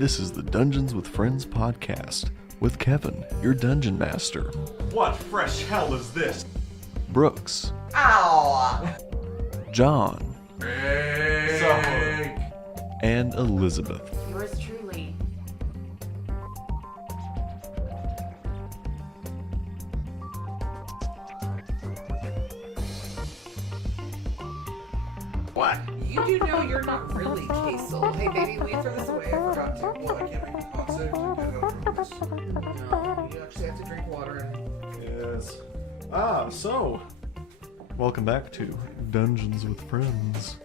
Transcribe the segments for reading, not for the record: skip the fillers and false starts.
This is the Dungeons with Friends podcast with Kevin, your dungeon master. What fresh hell is this? Brooks. Ow! John. Hey. And Elizabeth. Yours truly. What? You do know you're not really Kasel. Hey, baby, will you throw this away? I forgot to. Well, I can't make it hot, so you gotta go through this. No, you actually have to drink water. Yes. So, welcome back to Dungeons with Friends.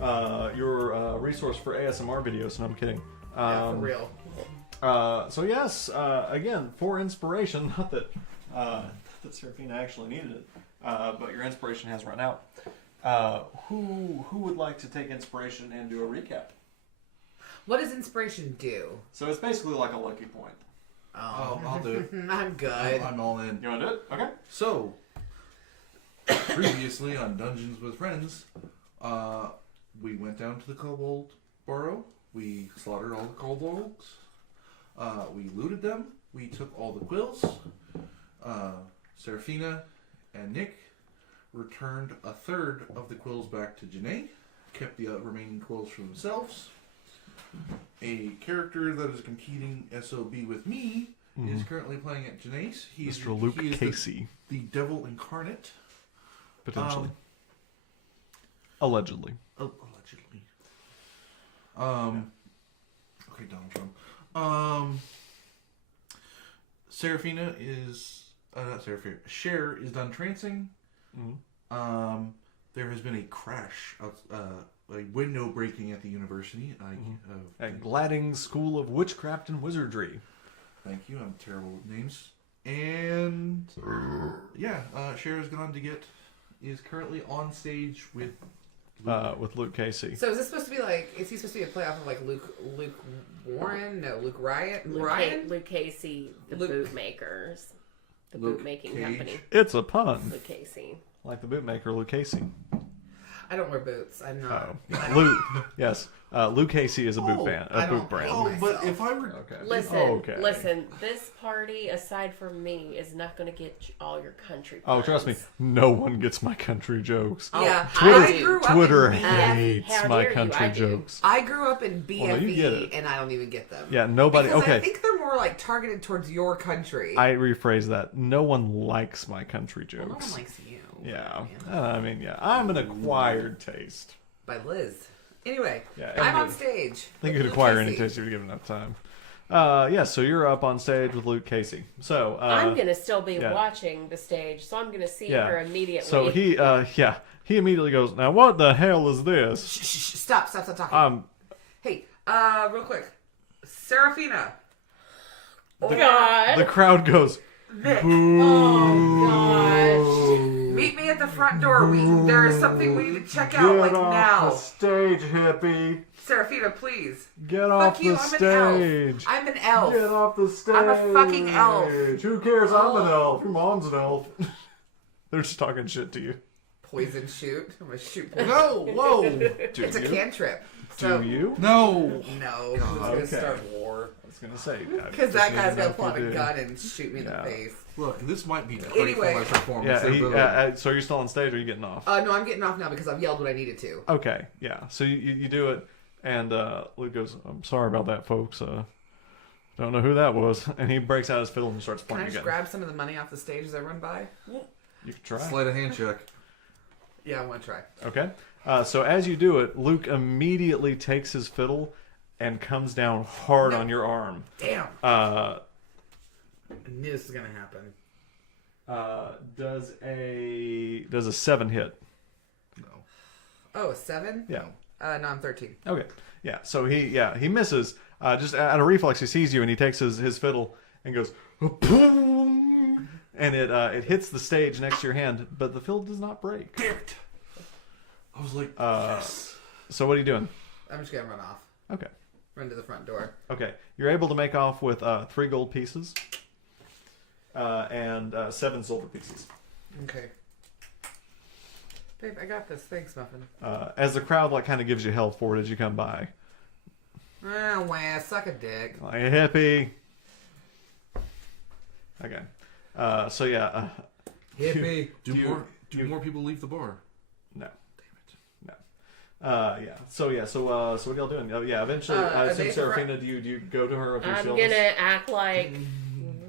Your resource for ASMR videos, no, I'm kidding. Yeah, for real. So yes, again, for inspiration, not that Serafina actually needed it, but your inspiration has run out. Who would like to take inspiration and do a recap? What does inspiration do? So it's basically like a lucky point. Oh, I'll do it. I'm good. I'm all in. You want to do it? Okay. So, previously on Dungeons with Friends, we went down to the Kobold Burrow. We slaughtered all the kobolds. We looted them. We took all the quills. Serafina and Nick returned a third of the quills back to Janae. Kept the remaining quills for themselves. A character that is competing SOB with me is currently playing at Janae's. Mr. Luke Casey. The devil incarnate. Potentially. Allegedly. Allegedly. Okay, Donald Trump. Serafina is not Serafina. Cher is done trancing. Mm-hmm. There has been a crash, a window breaking at the university. At Gladding School of Witchcraft and Wizardry. Thank you. I'm terrible with names. And yeah, Cher is currently on stage with Luke Casey. So is this supposed to be like? Is he supposed to be a playoff of like Luke Warren? No, Luke Ryan. Luke Casey, the bootmakers, the Luke bootmaking Cage. company. It's a pun. Luke Casey. Like the bootmaker, Luke Casey. I don't wear boots. I'm not. Oh. Luke, yes. Luke Casey is a boot brand. Oh, but if I were Okay. Listen. This party, aside from me, is not going to get all your country. Oh, trust me, no one gets my country jokes. Yeah, Twitter I hates How my dare you, country I do. jokes. I grew up in BFE, Well, no, you get it. and I don't even get them. Yeah, nobody. Because Okay, I think they're more like targeted towards your country. I rephrase that. No one likes my country Well, no jokes. one likes you. Yeah, I mean, yeah, I'm an acquired taste. By Liz. Anyway, Yeah, I'm on everybody- stage. I think you with could acquire Luke any Casey. taste if you give enough time. Yeah, so you're up on stage with Luke Casey. So I'm going to still be yeah. watching the stage, so I'm going to see Yeah. her immediately. So he immediately goes, "Now what the hell is this?" Shh, stop talking. Hey, real quick. Serafina. God. The crowd goes, Nick. Oh, gosh. Meet me at the front door. There is something we need to check out, like now. stage, hippie. Serafina, please. Get off Fuck you, the I'm stage. an elf. Get off the stage. I'm a fucking elf. Who cares? I'm an elf. Your mom's an elf. They're just talking shit to you. Poison shoot. I'm gonna shoot poison. no, whoa, It's a cantrip. So, Do you? no. No, it's gonna okay. start war. I was gonna say Because that guy's gonna pull out a do. gun and shoot me in Yeah. the face. Look, this might be great Anyway. for my performance. Yeah. So you're still on stage, or are you getting off? No, I'm getting off now because I've yelled what I needed to. Okay. Yeah. So you do it, and Luke goes, "I'm sorry about that, folks. Don't know who that was." And he breaks out his fiddle and starts Can playing I just again. grab some of the money off the stage as I run by? You can try. Sleight of hand check. Yeah, I want to try. Okay. So as you do it, Luke immediately takes his fiddle and comes down hard on your arm. Damn. Uh, I knew this was gonna happen. does a 7 hit? No. Oh, a 7? Yeah. No, I'm 13. Okay. Yeah. So he misses. Just out of reflex, he sees you and he takes his fiddle and goes, boom, and it hits the stage next to your hand, but the fiddle does not break. Damn it. I was like, yes. So what are you doing? I'm just gonna run off. Okay. Run to the front door. Okay. You're able to make off with 3 gold pieces and 7 silver pieces. Okay. Babe, I got this. Thanks, Muffin. As the crowd kind of gives you hell for it as you come by. Wah, suck a dick. Like a hippie. Okay. So yeah. Hippie. Do more people leave the bar? No. Damn it. No. Yeah. So what are y'all doing? Yeah. Eventually, I assume Serafina. Do you go to her? I'm gonna act like,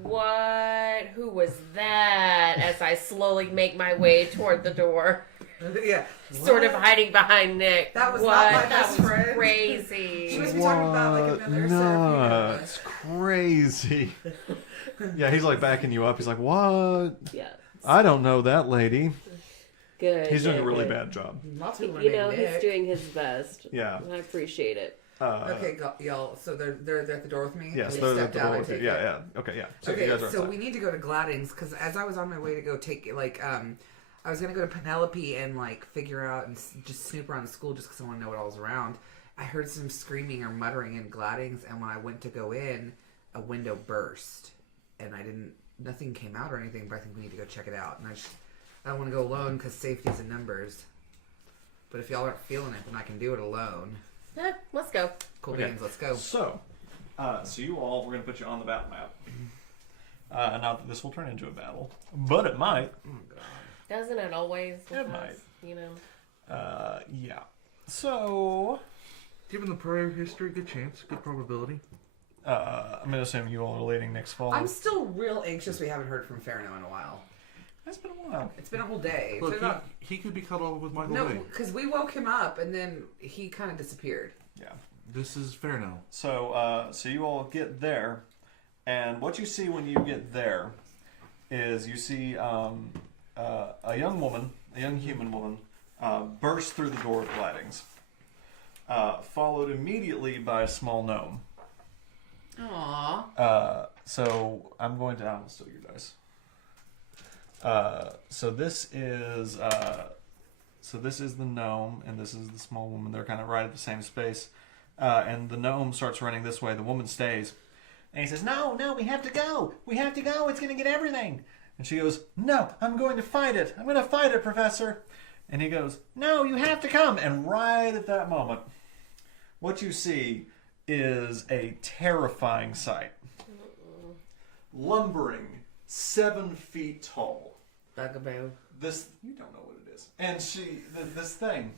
what? Who was that? As I slowly make my way toward the door, Yeah. sort of hiding behind Nick. That was what? not my That best was friend. crazy. She must be talking about like another Serafina. It's crazy. Yeah, he's like backing you up. He's like, what? Yeah. I don't know that lady. Good. He's doing a really good. bad job. Lots of people You named know, Nick. he's doing his best. Yeah. I appreciate it. Okay, y'all. So they're at the door with me. Yes, They they're stepped the out, door I with you. take Yeah, it. yeah. Okay, yeah. So you Okay, guys are so outside. we need to go to Gladding's because as I was on my way to go take I was gonna go to Penelope and like figure out and just snoop around the school just because I want to know what all was around. I heard some screaming or muttering in Gladding's, and when I went to go in, a window burst, and nothing came out or anything. But I think we need to go check it out. And I don't want to go alone because safety's in numbers. But if y'all aren't feeling it, then I can do it alone. Let's go. Cool Okay. beans, let's go. So you all, we're going to put you on the battle map. Not that this will turn into a battle, but it might. Oh god. Doesn't it always? with It us, might. You know. Yeah. So, Given the prior history, good chance, good probability. I'm going to assume you all are leading Nick's fall. I'm still real anxious we haven't heard from Farno in a while. It's been a while. It's been a whole day. Look, But he could be cut off with Michael no, Bay. because we woke him up and then he kind of disappeared. Yeah. This is fair now. So you all get there, and what you see when you get there is you see a young woman, a young human woman, burst through the door of Gladding's, followed immediately by a small gnome. Aww. So I'm going to almost steal your dice. So this is the gnome, and this is the small woman. They're kind of right at the same space. And the gnome starts running this way. The woman stays. And he says, no, we have to go. We have to go. It's going to get everything. And she goes, no, I'm going to fight it. I'm going to fight it, Professor. And he goes, no, you have to come. And right at that moment, what you see is a terrifying sight. Lumbering, 7 feet tall. Bugaboo. This, you don't know what it is. And this thing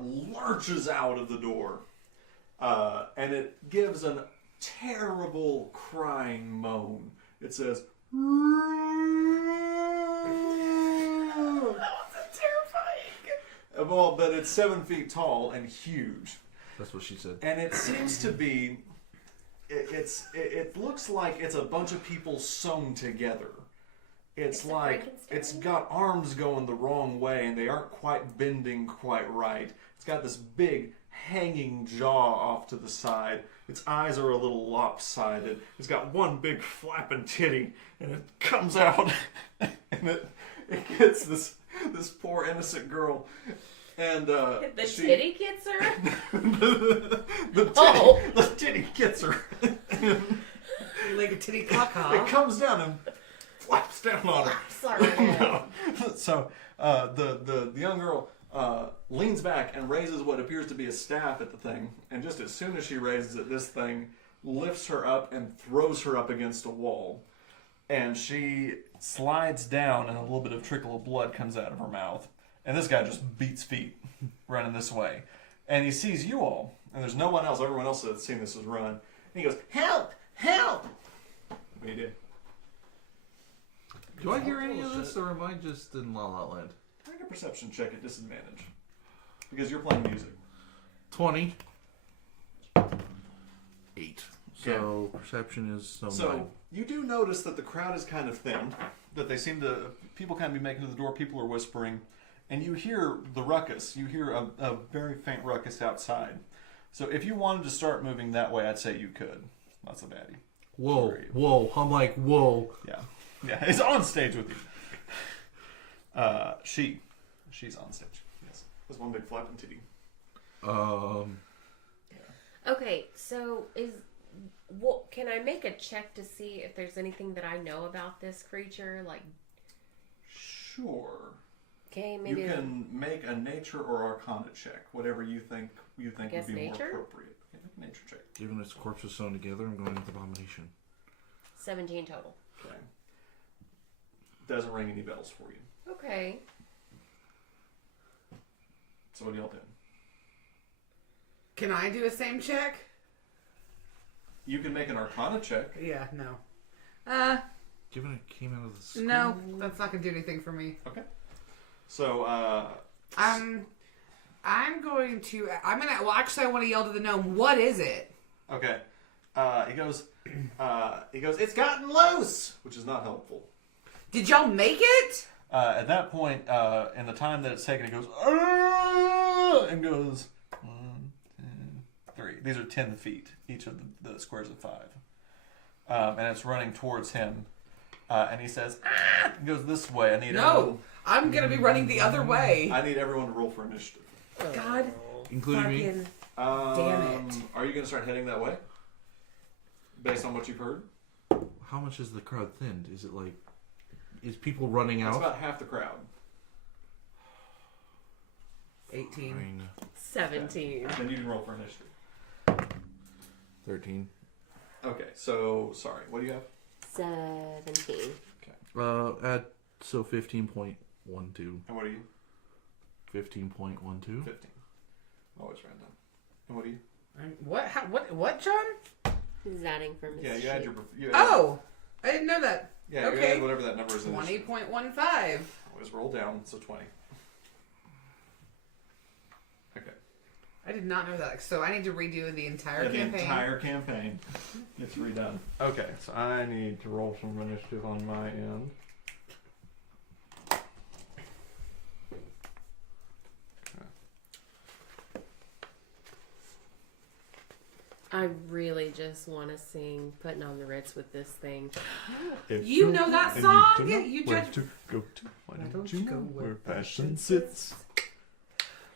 lurches out of the door. And it gives a terrible crying moan. It says, That was terrifying. well, but it's 7 feet tall and huge. That's what she said. And it seems to be, it looks like it's a bunch of people sewn together. It's a like, Frankenstein? it's got arms going the wrong way and they aren't quite bending quite right. It's got this big hanging jaw off to the side. Its eyes are a little lopsided. It's got one big flapping titty and it comes out and it gets this poor innocent girl. And The she, titty gets her? the titty gets her. Like a titty caca. It comes down and flaps down on her. Sorry. No. So the young girl leans back and raises what appears to be a staff at the thing. And just as soon as she raises it, this thing lifts her up and throws her up against a wall. And she slides down and a little bit of trickle of blood comes out of her mouth. And this guy just beats feet running this way. And he sees you all. And there's no one else. Everyone else that's seen this is run. And he goes, help! Help! What do you do? Do I hear any of this, or am I just in La La Land? Make a perception check at disadvantage. Because you're playing music. 20. 8. So perception is so 9. You do notice that the crowd is kind of thinned. That they seem to, people kind of be making to the door, people are whispering. And you hear the ruckus. You hear a very faint ruckus outside. So if you wanted to start moving that way, I'd say you could. That's a baddie. Whoa, Sure. whoa. I'm like, whoa. Yeah, he's on stage with you. She's on stage. Yes, there's one big flapping titty. Okay, so can I make a check to see if there's anything that I know about this creature? Like, Sure. okay, maybe You can make a nature or arcana check, whatever you think would guess be nature? more appropriate. Okay. nature check. Given its corpses sewn together, I'm going with abomination. 17 total. Okay. Doesn't ring any bells for you. Okay. So what are y'all doing? Can I do a same check? You can make an Arcana check. Yeah, no. Given it came out of the school. No, that's not gonna do anything for me. Okay. So, I'm going to. Well, actually, I want to yell to the gnome. What is it? okay. He goes, it's gotten loose, which is not helpful. Did y'all make it? At that point, in the time that it's taken, it goes, "Arrgh!" and goes 1, 2, 3. These are 10 feet, each of the squares of 5. And it's running towards him. And he says, "Ah!" He goes this way. I need No, I'm gonna be running the other way. I need everyone to roll for initiative. God, Including me. fucking Damn it. Are you going to start heading that way? Based on what you've heard? How much is the crowd thinned? Is it like... Is people running That's out? about half the crowd. 18. Fine. 17. Then you can roll for initiative. 13. Okay, so, sorry, what do you have? 17. Add, so 15.12. And what are you? 15.12. 15. Always random. And what are you? What, John? He's adding from his Yeah, you sheet. add your... Oh, I didn't know that. Yeah, you okay. add whatever that number is. 20.15. Always roll down, so 20. Okay. I did not know that. So I need to redo the entire Yeah, the campaign. entire campaign gets redone. Okay, so I need to roll some initiative on my end. I really just want to sing Puttin' on the Ritz with this thing. You know that song? You judge. to go to. Why Why don't you go where passion sits?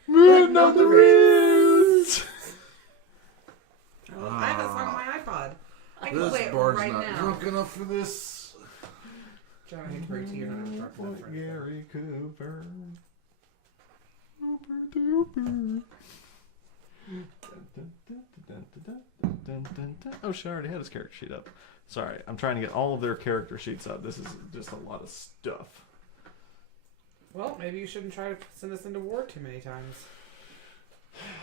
Puttin' on the Ritz. I have that song on my iPod. I can This play it bard's right not now. drunk enough for this. John, I hate to break to you, you're not drunk enough for anything. Gary Cooper. Cooper. Oh, she already had his character sheet up. Sorry, I'm trying to get all of their character sheets up. This is just a lot of stuff. Well, maybe you shouldn't try to send us into war too many times.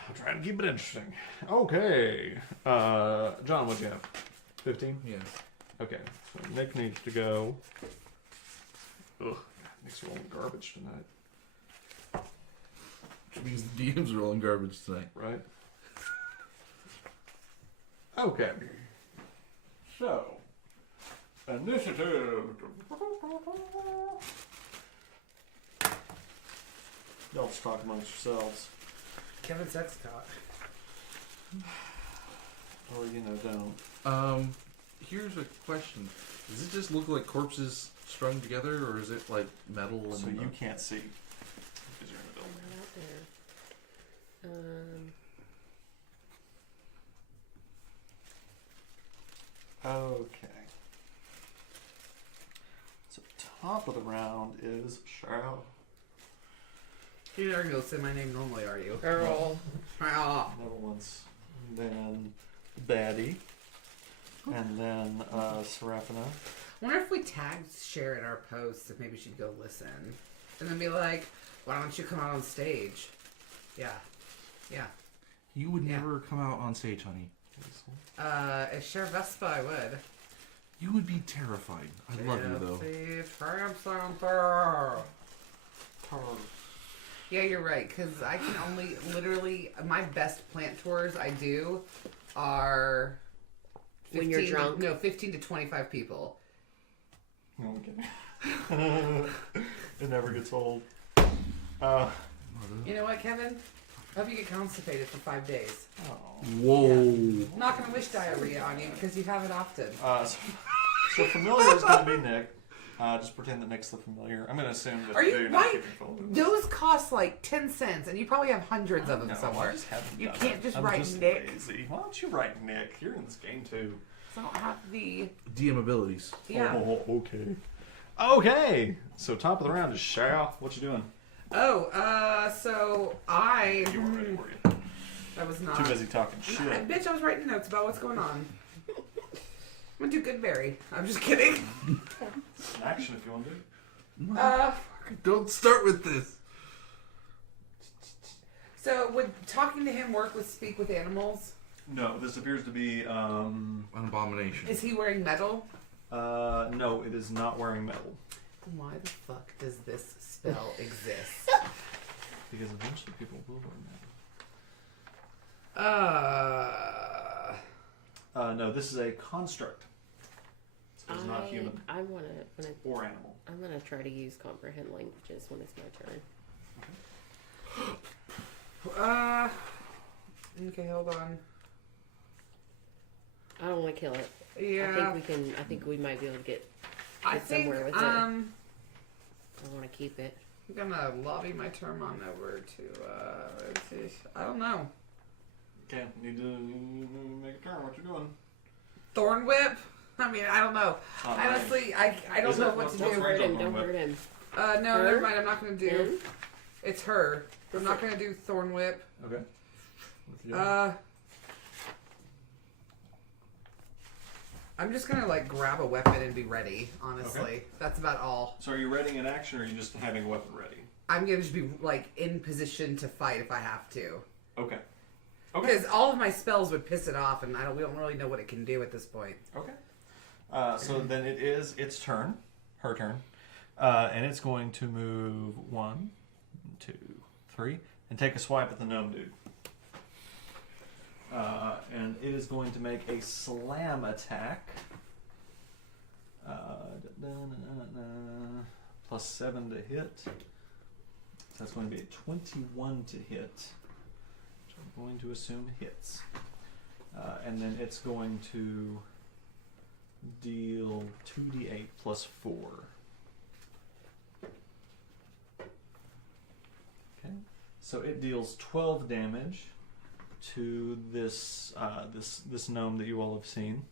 I'm trying to keep it interesting. Okay. John, what'd you have? 15? Yes. Okay, so Nick needs to go. Ugh, Nick's rolling garbage tonight, Which means the DM's rolling garbage tonight. right? Okay. So, initiative. Y'all just talk amongst yourselves. Kevin Sexcott. Or, don't. Here's a question. Does it just look like corpses strung together, or is it like metal and... So you can't see. Because you're in the I'm building. not out there. Okay. So top of the round is Cheryl. You never go say my name normally, are you? Earl. Ah. Never once. And then Baddie. And then Serafina. I wonder if we tagged Cher in our posts, if maybe she'd go listen. And then be like, why don't you come out on stage? Yeah. Yeah. You would Yeah. never come out on stage, honey. If Cher Vespa, I would. You would be terrified. I love you, though. Yeah, you're right, because I can only, literally, my best plant tours I do are... When you're drunk? No, 15 to 25 people. Okay. It never gets old. You know what, Kevin? I hope you get constipated for 5 days. Oh. Whoa. I'm not going to wish diarrhea on you because you have it often. So familiar is going to be Nick. Just pretend that Nick's the familiar. I'm going to assume that Are you you're not right? keeping photos. Those cost like 10 cents, and you probably have hundreds of them No, somewhere. I just haven't You done can't it. just I'm write just Nick. Lazy. Why don't you write Nick? You're in this game too. So I don't have the... DM abilities. Yeah. Oh, okay. Okay. So top of the round is Cheryl. What you doing? Oh, so I... You weren't ready, were you? That was not. Too busy talking shit. Bitch, I was writing notes about what's going on. I'm gonna do Goodberry. I'm just kidding. An action if you want to do. Don't start with this. So, would talking to him work with speak with animals? No, this appears to be. An abomination. Is he wearing metal? No, it is not wearing metal. Why the fuck does this spell exist? Because eventually people will wear metal. No, this is a construct. So it's not human I wanna or animal. I'm gonna try to use comprehend languages when it's my turn. Okay, hold on. I don't want to kill it. Yeah. I think we might be able to get I think, somewhere with it. I want to keep it. I'm gonna lobby my term on over to, I don't know. Okay, need to make a turn. What you doing? Thorn Whip? I mean, I don't know. Not Honestly, I don't Is know it? what to What's do. range? Don't hurt him. No, Her? never mind. I'm not gonna do. Him? It's her. I'm not gonna do Thorn Whip. Okay. I'm just gonna like grab a weapon and be ready. Honestly, Okay. that's about all. So are you readying an action, or are you just having a weapon ready? I'm gonna just be like in position to fight if I have to. Okay. Okay. Because all of my spells would piss it off, and we don't really know what it can do at this point. Okay. So then it is its turn, her turn, and it's going to move 1, 2, 3, and take a swipe at the gnome dude. And it is going to make a slam attack. Plus 7 to hit. So that's going to be a 21 to hit. Which I'm going to assume hits. And then it's going to deal 2d8 plus 4. Okay. So it deals 12 damage to this this gnome that you all have seen.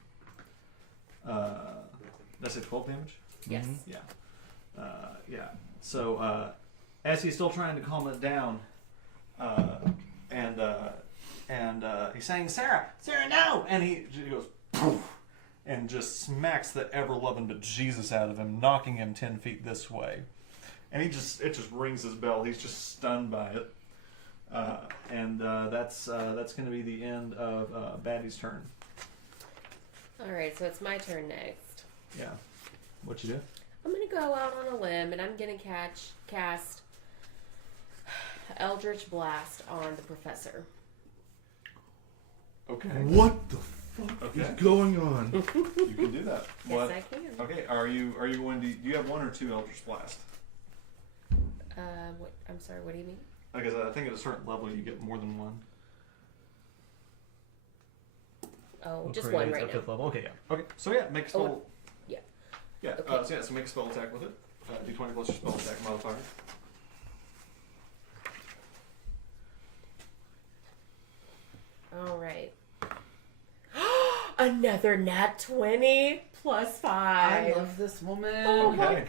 Did I say 12 damage? Yes. Yeah. Yeah. So as he's still trying to calm it down, and he's saying, Sarah, no! And he goes, poof, and just smacks the ever-loving bejesus out of him, knocking him 10 feet this way. And it just rings his bell. He's just stunned by it. And that's going to be the end of Batty's turn. All right, so it's my turn next. Yeah. What you do? I'm gonna go out on a limb and I'm gonna cast Eldritch Blast on the professor. Okay. What the fuck Okay. is going on? You can do that. Yes, What? I can. Okay. Are you going to? Do you have 1 or 2 Eldritch Blast? What? I'm sorry. What do you mean? Because I think at a certain level you get more than 1. Oh, just one right now. Level. Okay. Yeah. Okay. So yeah, make a spell. yeah. Yeah. Okay. So make a spell attack with it. D20 plus your spell attack modifier. All right. Another nat 20 plus 5. I love this woman. Oh my Okay.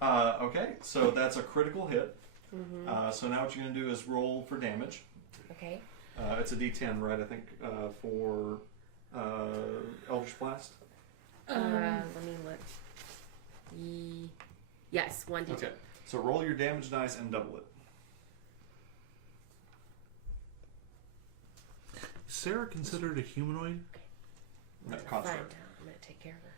gosh. Okay. So that's a critical hit. Mm-hmm. So now what you're gonna do is roll for damage. Okay. It's a D10, right? I think for Eldritch Blast. Let me look. Yes, 1d10. Okay. So roll your damage dice and double it. Is Sarah considered a humanoid? No, Find out. construct. I'm gonna take care of her.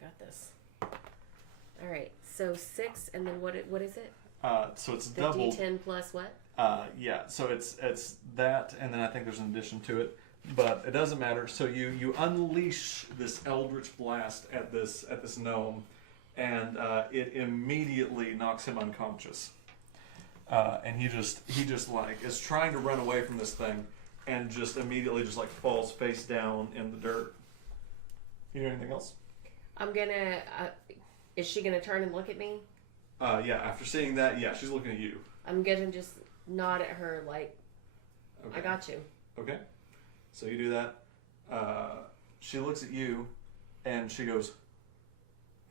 I got this. All right. So 6, and then what is it? So it's The doubled. D10 plus what? Yeah, so it's that, and then I think there's an addition to it, but it doesn't matter. So you unleash this Eldritch Blast at this gnome, and it immediately knocks him unconscious. And he just like is trying to run away from this thing, and just immediately just like falls face down in the dirt. You do anything else? I'm gonna. Is she gonna turn and look at me? Yeah. After seeing that, yeah, she's looking at you. I'm gonna just nod at her like, Okay. I got you. Okay. So you do that. She looks at you, and she goes,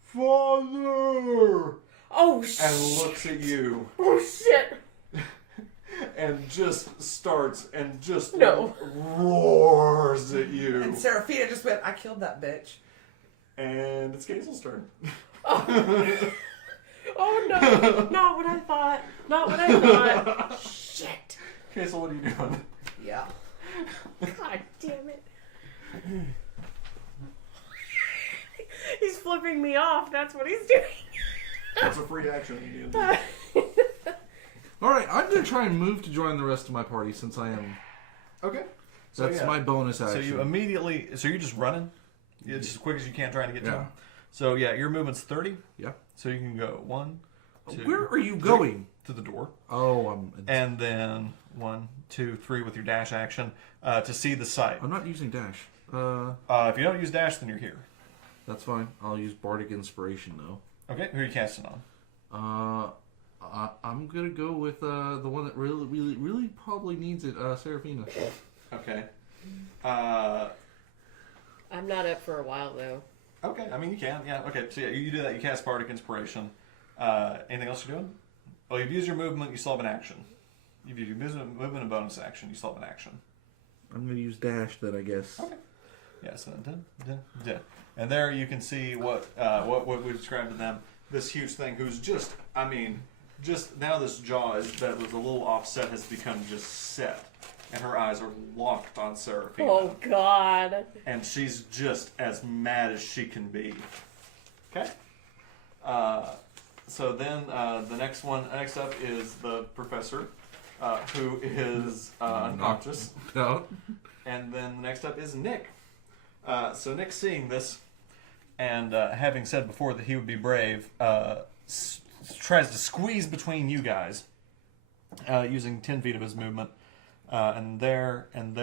"Father!" Oh and shit! looks at you. Oh shit! and just starts and just No. roars at you. And Serafina just went, I killed that bitch. And it's Kasel's turn. Oh no, not what I thought. Not what I thought. Shit. Kasel, what are you doing? Yeah. God damn it. He's flipping me off. That's what he's doing. That's a free action. All right, I'm gonna try and move to join the rest of my party since I am. Okay. That's my bonus action. So you immediately. So you're just running. It's just as quick as you can, trying to get to Yeah. him. So yeah, your movement's 30. Yeah. So you can go 1, 2. Where are you 3, going? to the door. Oh, And then 1, 2, 3 with your dash action to see the site. I'm not using dash. If you don't use dash, then you're here. That's fine. I'll use bardic inspiration though. Okay. Who are you casting on? I'm gonna go with the one that really probably needs it, Serafina. Okay. I'm not up for a while though. Okay. I mean, you can. Yeah. Okay. So yeah, you do that. You cast bardic inspiration. Anything else you're doing? Well, you've used your movement. You still have an action. You've used your movement and bonus action. You still have an action. I'm gonna use dash then, I guess. Okay. Yeah. So then, and there you can see what we described to them. This huge thing, who's just, I mean, just now this jaw that was a little offset has become just set, and her eyes are locked on Serafina. Oh God. And she's just as mad as she can be. Okay. So then the next up is the professor, who is unconscious. No. And then the next up is Nick. So Nick, seeing this, and having said before that he would be brave, tries to squeeze between you guys, using 10 feet of his movement, and there, and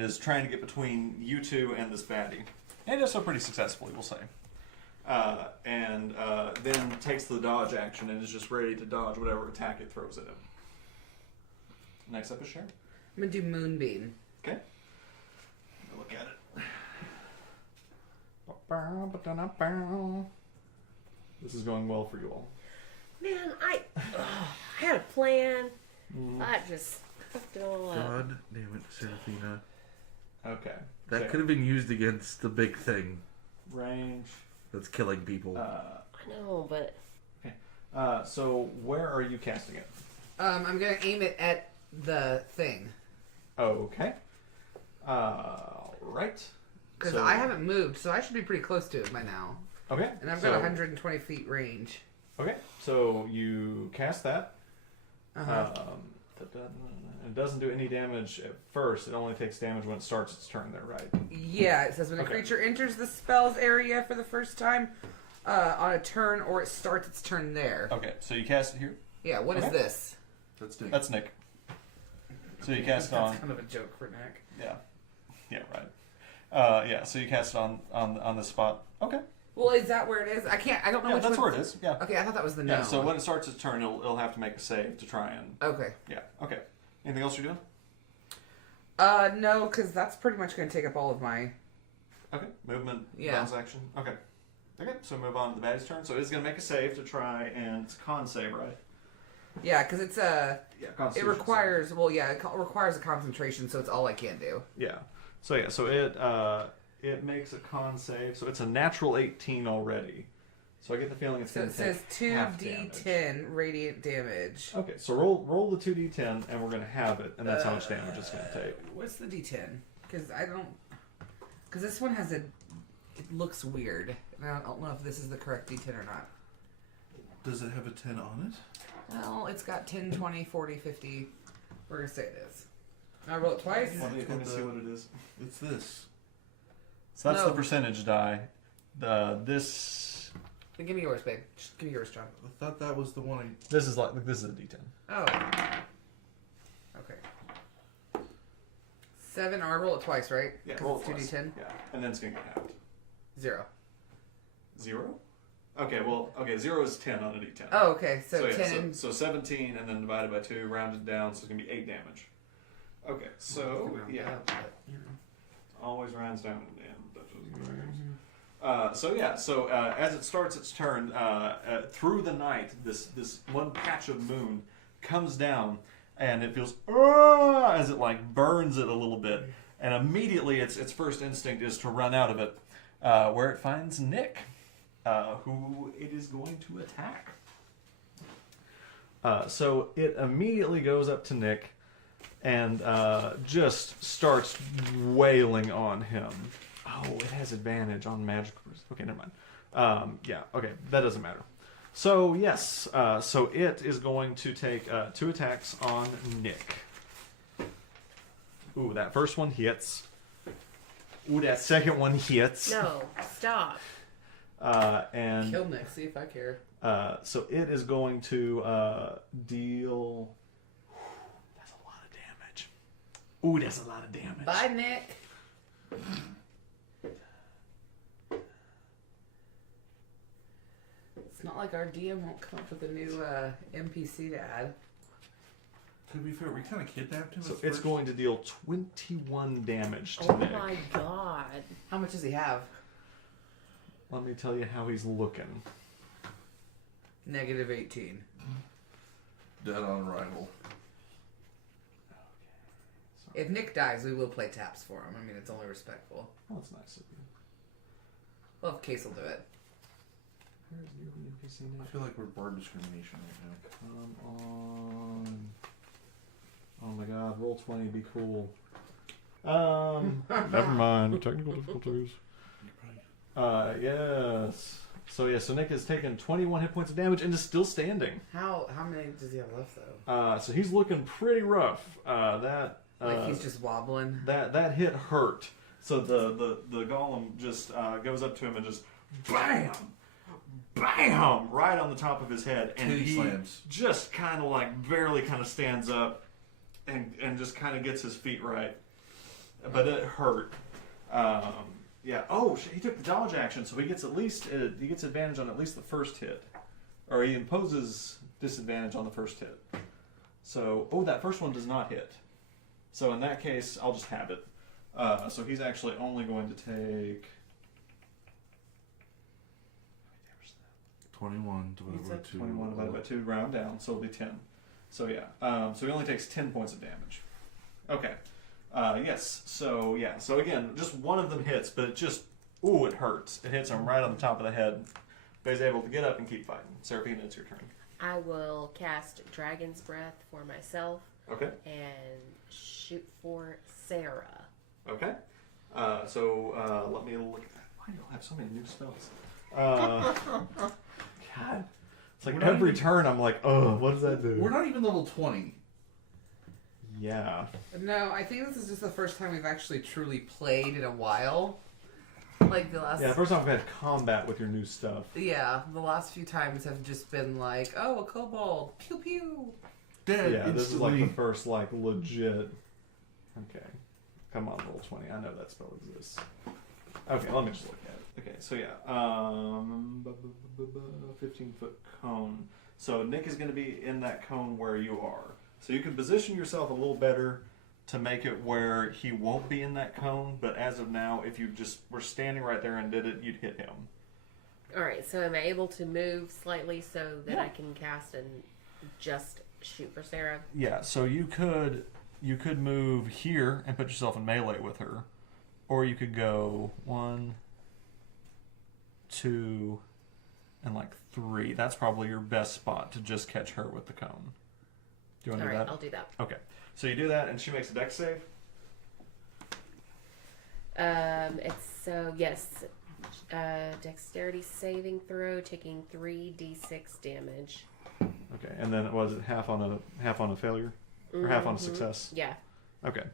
is trying to get between you two and this baddie. And he does so pretty successfully, we'll say. And then takes the dodge action and is just ready to dodge whatever attack it throws at him. Next up is Cher. I'm going to do Moonbeam. Okay. Look at it. This is going well for you all. Man, I had a plan. I just fucked it all up. God damn it, Serafina. Okay. That could have been used against the big thing range. that's killing people. I know, but Okay. So where are you casting it? I'm going to aim it at the thing. Okay. Right. Because So- I haven't moved, so I should be pretty close to it by now. Okay. And I've got 120 feet range. Okay. So you cast that. Uh-huh. It doesn't do any damage at first. It only takes damage when it starts its turn there, right? Yeah, it says when a Okay. creature enters the spell's area for the first time on a turn, or it starts its turn there. Okay. So you cast it here. Yeah, what is Okay. this? That's Nick. That's Nick. So you cast it on. That's kind of a joke for Nick. Yeah. Yeah, right. Yeah, so you cast it on the spot. Okay. Well, is that where it is? I don't know Yeah, which that's one. where it is. Yeah. Okay, I thought that was the Yeah, no. so when it starts its turn, it'll have to make a save to try and... Okay. Yeah, okay. Anything else you're doing? No, because that's pretty much going to take up all of my... Okay. Movement, Yeah. bonus action. Okay. Okay, so move on to the baddie's turn. So it's going to make a save to try, and it's a con save, right? Yeah, because it's Yeah, it Constitution requires... Well, yeah, it requires a concentration, so it's all I can do. save. Yeah. So it makes a con save. So it's a natural 18 already. So I get the feeling it's So going it to take says half damage. 2d10 radiant damage. Okay, so roll the 2d10, and we're going to have it, and that's how much damage it's going to take. What's the d10? Because I don't... Because this one has a... It looks weird. And I don't know if this is the correct d10 or not. Does it have a 10 on it? Well, it's got 10, 20, 40, 50. We're going to say it is. I roll it twice. Let me see what it is. It's this. So that's No. the percentage die. This Give me yours, babe. Just give me yours, John. I thought that was the one this is a D10. Oh. Okay. 7. I roll it twice, right? Yeah, 'Cause roll it's it twice. 2d10. Yeah, and then it's gonna get halved. 0. 0. Okay, well, 0 is 10 on a D10. Oh, okay. So, yeah, 10. so 17, and then divided by 2, rounded down, so it's gonna be 8 damage. Okay, so yeah, always rounds down in the end. So as it starts its turn, through the night, this one patch of moon comes down and it feels as it like burns it a little bit, and immediately its first instinct is to run out of it, where it finds Nick, who it is going to attack. So it immediately goes up to Nick and just starts wailing on him. Oh, it has advantage on magic. Okay, never mind. Yeah, okay, that doesn't matter. So, yes, so it is going to take 2 attacks on Nick. Ooh, that first one hits. Ooh, that second one hits. No, stop. And Kill Nick, see if I care. so it is going to deal... That's a lot of damage. Ooh, that's a lot of damage. Bye, Nick. It's not like our DM won't come up with a new NPC to add. To be fair, we kind of kidnapped him. So at it's first. going to deal 21 damage to Oh Nick. my god. How much does he have? Let me tell you how he's looking. Negative 18. Dead on arrival. If Nick dies, we will play taps for him. I mean, it's only respectful. Oh, that's nice of you. Well, if Kasel do it. Where's your NPC I now? feel like we're bar discrimination right Come on. Oh my god, roll 20, be cool. Never mind. Technical difficulties. Yes. So yeah, so Nick has taken 21 hit points of damage and is still standing. How many does he have left, though? So he's looking pretty rough. Like he's just wobbling? That hit hurt. So the golem just goes up to him and just BAM! BAM! Right on the top of his head. And 2 he slams. just kind of like barely kind of stands up and just kind of gets his feet right. But it hurt. Yeah. Oh, he took the dodge action, so he gets advantage on at least the first hit. Or he imposes disadvantage on the first hit. So, that first one does not hit. So in that case, I'll just have it. So he's actually only going to take... 21 divided by 2. 21 divided by 2, round down, so it'll be 10. So yeah, so he only takes 10 points of damage. Okay. Yes, so yeah, so again, just one of them hits, but it just, it hurts. It hits him right on the top of the head. But he's able to get up and keep fighting. Serafina, it's your turn. I will cast Dragon's Breath for myself Okay. and shoot for Sarah. Okay. So let me look at that. Why do I have so many new spells? God. It's like every turn I'm like, what does that do? We're not even level 20. Yeah. No, I think this is just the first time we've actually truly played in a while. Like the last... Yeah, first time I've had combat with your new stuff. Yeah, the last few times have just been like, oh, a kobold, pew pew. Dead. Yeah, this is like instantly. the first like legit. Okay, come on, roll 20. I know that spell exists. Okay, let me just look at it. Okay, so yeah, 15-foot cone. So Nick is going to be in that cone where you are. So you can position yourself a little better to make it where he won't be in that cone. But as of now, if you just were standing right there and did it, you'd hit him. Alright, so am I able to move slightly so that Yeah. I can cast and just shoot for Sarah? Yeah, so you could move here and put yourself in melee with her, or you could go 1, 2, and like 3. That's probably your best spot to just catch her with the cone. Do you want to do Alright, that? I'll do that. Okay, so you do that, and she makes a dex save. Yes, dexterity saving throw, taking 3d6 damage. Okay, and then was it half on a failure, or half on a success? Yeah. Okay,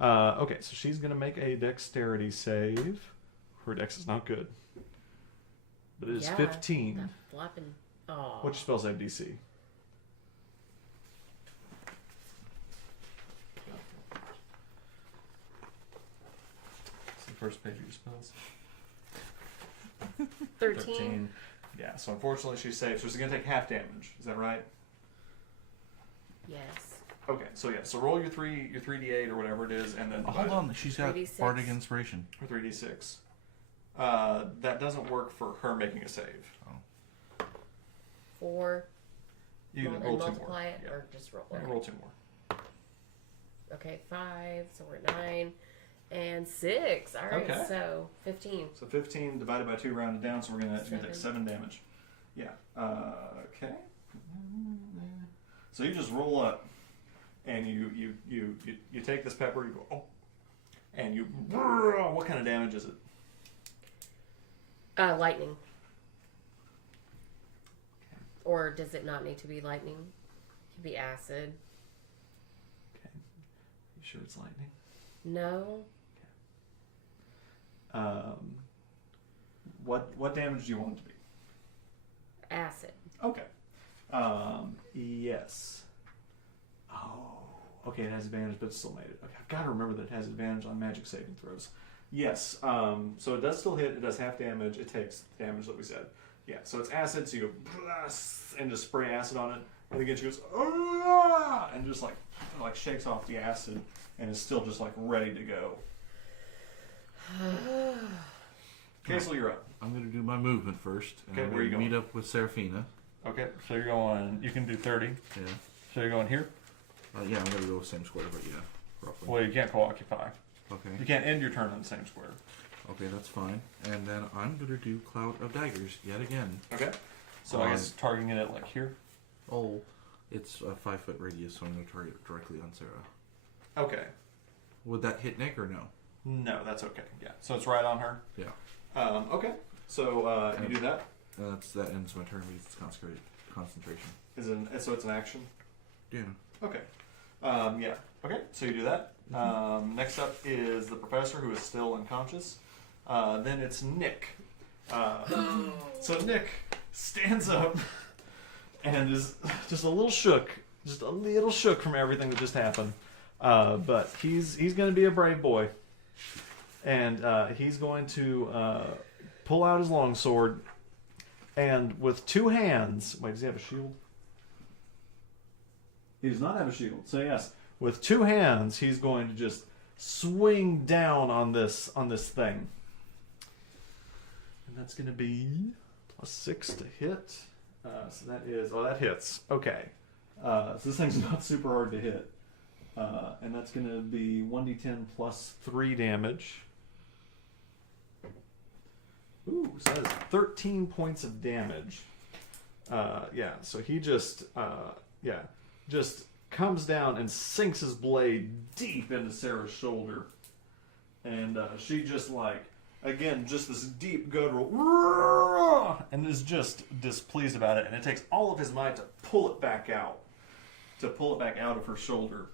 okay, so she's gonna make a dexterity save. Her dex is not good, but it is 15. That flopping. Oh. What's your spell save DC? It's the first page of your spells. 13. Yeah, so unfortunately she saves. So she's going to take half damage. Is that right? Yes. Okay, so yeah, so roll your 3d8 or whatever it is, and then Hold on, she's got 3d6. Bardic Inspiration. or 3d6. That doesn't work for her making a save. 4. You can and roll 2 multiply more. it, Yeah. or just roll. Yeah, Okay. roll 2 more. Okay, 5. So we're at 9. And 6. All right, Okay. so 15. So 15 divided by 2 rounded down, so we're going to take 7 damage. Yeah. Okay. So you just roll up, and you take this pepper, you go, oh, and you, what kind of damage is it? Lightning. Or does it not need to be lightning? It could be acid. Okay. You sure it's lightning? No. What damage do you want it to be? Acid. Okay. Yes. Oh, okay, it has advantage, but it still made it. Okay, I've got to remember that it has advantage on magic saving throws. Yes, so it does still hit, it does half damage, it takes the damage that we said. Yeah, so it's acid, so you go, and just spray acid on it, and again she goes, ah, and just like shakes off the acid, and is still just like ready to go. Kasel, you're up. I'm going to do my movement first. And Okay, I'm where are you gonna going? meet up with Serafina. Okay, so you're going, you can do 30. Yeah. So you're going here? Yeah, I'm going to go same square, but yeah, roughly. Well, you can't co-occupy. Okay. You can't end your turn on the same square. Okay, that's fine. And then I'm going to do Cloud of Daggers yet again. Okay. So I guess targeting it at like here? Oh, it's a 5-foot radius, so I'm going to target it directly on Sarah. Okay. Would that hit Nick or no? No, that's okay. Yeah. So it's right on her? Yeah. Okay. So you do that? That ends my turn because it's concentration. So it's an action? Yeah. Okay. Yeah. Okay, so you do that. Next up is the professor, who is still unconscious. Then it's Nick. So Nick stands up and is just a little shook from everything that just happened. But he's going to be a brave boy, and he's going to pull out his longsword, and with 2 hands. Wait, does he have a shield? He does not have a shield. So yes, with 2 hands, he's going to just swing down on this thing, and that's going to be +6 to hit. So that hits. Okay. So this thing's not super hard to hit, and that's going to be 1d10 +3 damage. Ooh, so that is 13 points of damage. Yeah. So he just comes down and sinks his blade deep into Sarah's shoulder. And she just just this deep guttural, and is just displeased about it. And it takes all of his might to pull it back out of her shoulder,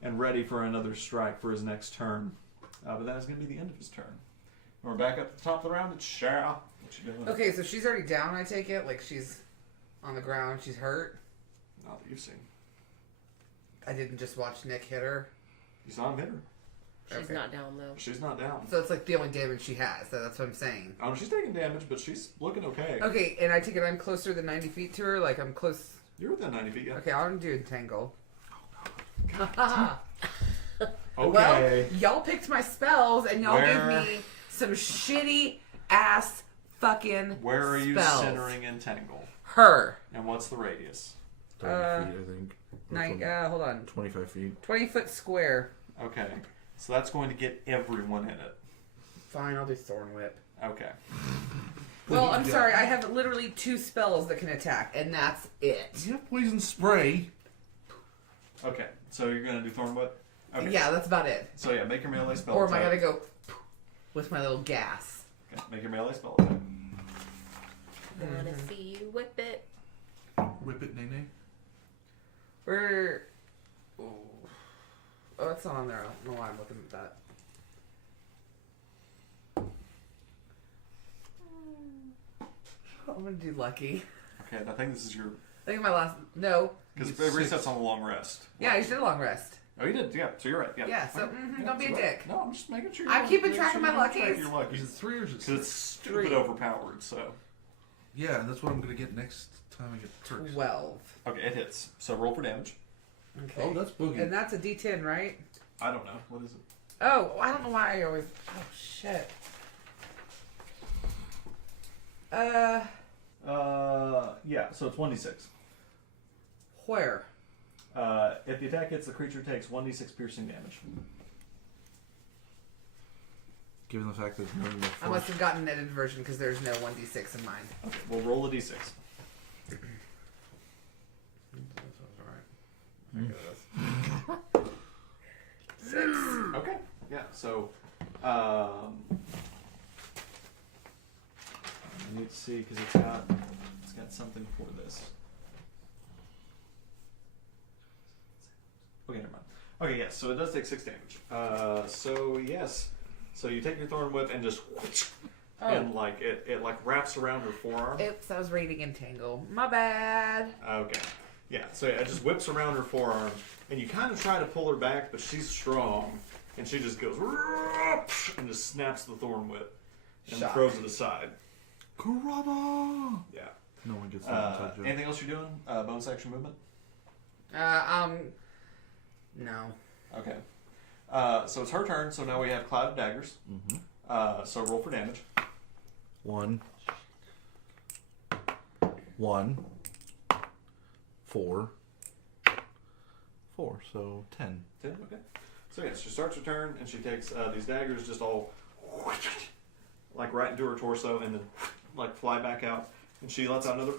and ready for another strike for his next turn. But that is going to be the end of his turn. And we're back up at the top of the round. It's Cher. What you doing? Okay, so she's already down, I take it? Like she's on the ground, she's hurt? Not that you've seen. I didn't just watch Nick hit her. You saw him hit her. She's Okay. not down, though. She's not down. So it's like the only damage she has. That's what I'm saying. Oh, she's taking damage, but she's looking okay. Okay, and I take it I'm closer than 90 feet to her? Like I'm close. You're within 90 feet, yeah. Okay, I'll do Entangle. Okay. Well, y'all picked my spells and y'all Where- gave me some shitty ass fucking Where are you spells. centering Entangle? Her. And what's the radius? 30 feet, I think. Hold on. 25 feet. 20-foot square. Okay. So that's going to get everyone in it. Fine, I'll do Thorn Whip. Okay. Well, I'm sorry, I have literally 2 spells that can attack, and that's it. You have poison spray. Okay. So you're going to do Thorn Whip? Okay. Yeah, that's about it. So yeah, make your melee spell Or am I attack. gonna go with my little gas? Okay, make your melee spell attack. Wanna see you whip it. Whip it, nay. Where? Oh, it's not on there. I don't know why I'm looking at that. I'm gonna do lucky. Okay, I think this is your... I think my last. No. Because it resets on the long rest. Yeah, I just did a long rest. Oh, you did? Yeah, so you're right. Yeah, Yeah, so, Okay. don't be a so dick. No, I'm just making sure I'm keeping track of my luckies. Your luckies. Is it 3 or is it 6? Because it's stupid 3. overpowered, so... Yeah, that's what I'm going to get next time I get perks. 12. Okay, it hits. So roll for damage. Okay. Oh, that's boogie. And that's a D10, right? I don't know. What is it? Oh, I don't know why I always. Oh shit. Yeah, so it's 1d6. Where? If the attack hits, the creature takes 1d6 piercing damage. Given the fact there's no more I must have gotten an edited version because there's no 1d6 in mine. Okay, we'll roll a d6. Six. Okay. Yeah. So, I need to see because it's got something for this. Okay, never mind. Okay, yes. So it does take 6 damage. So yes. So you take your thorn whip and just, and like it like wraps around her forearm. Oops, I was reading Entangle. My bad. Okay. Yeah. So yeah, it just whips around her forearm, and you kind of try to pull her back, but she's strong, and she just goes and just snaps the thorn whip and Shock. throws it aside. Karama! Yeah. No one gets that. Anything else you're doing? Bonus action movement? No. Okay. So it's her turn, so now we have Cloud of Daggers. Mm-hmm. So roll for damage. 1. 4. 4, so 10. 10, okay. So yes, she starts her turn, and she takes these daggers just all like right into her torso, and then like fly back out. And she lets out another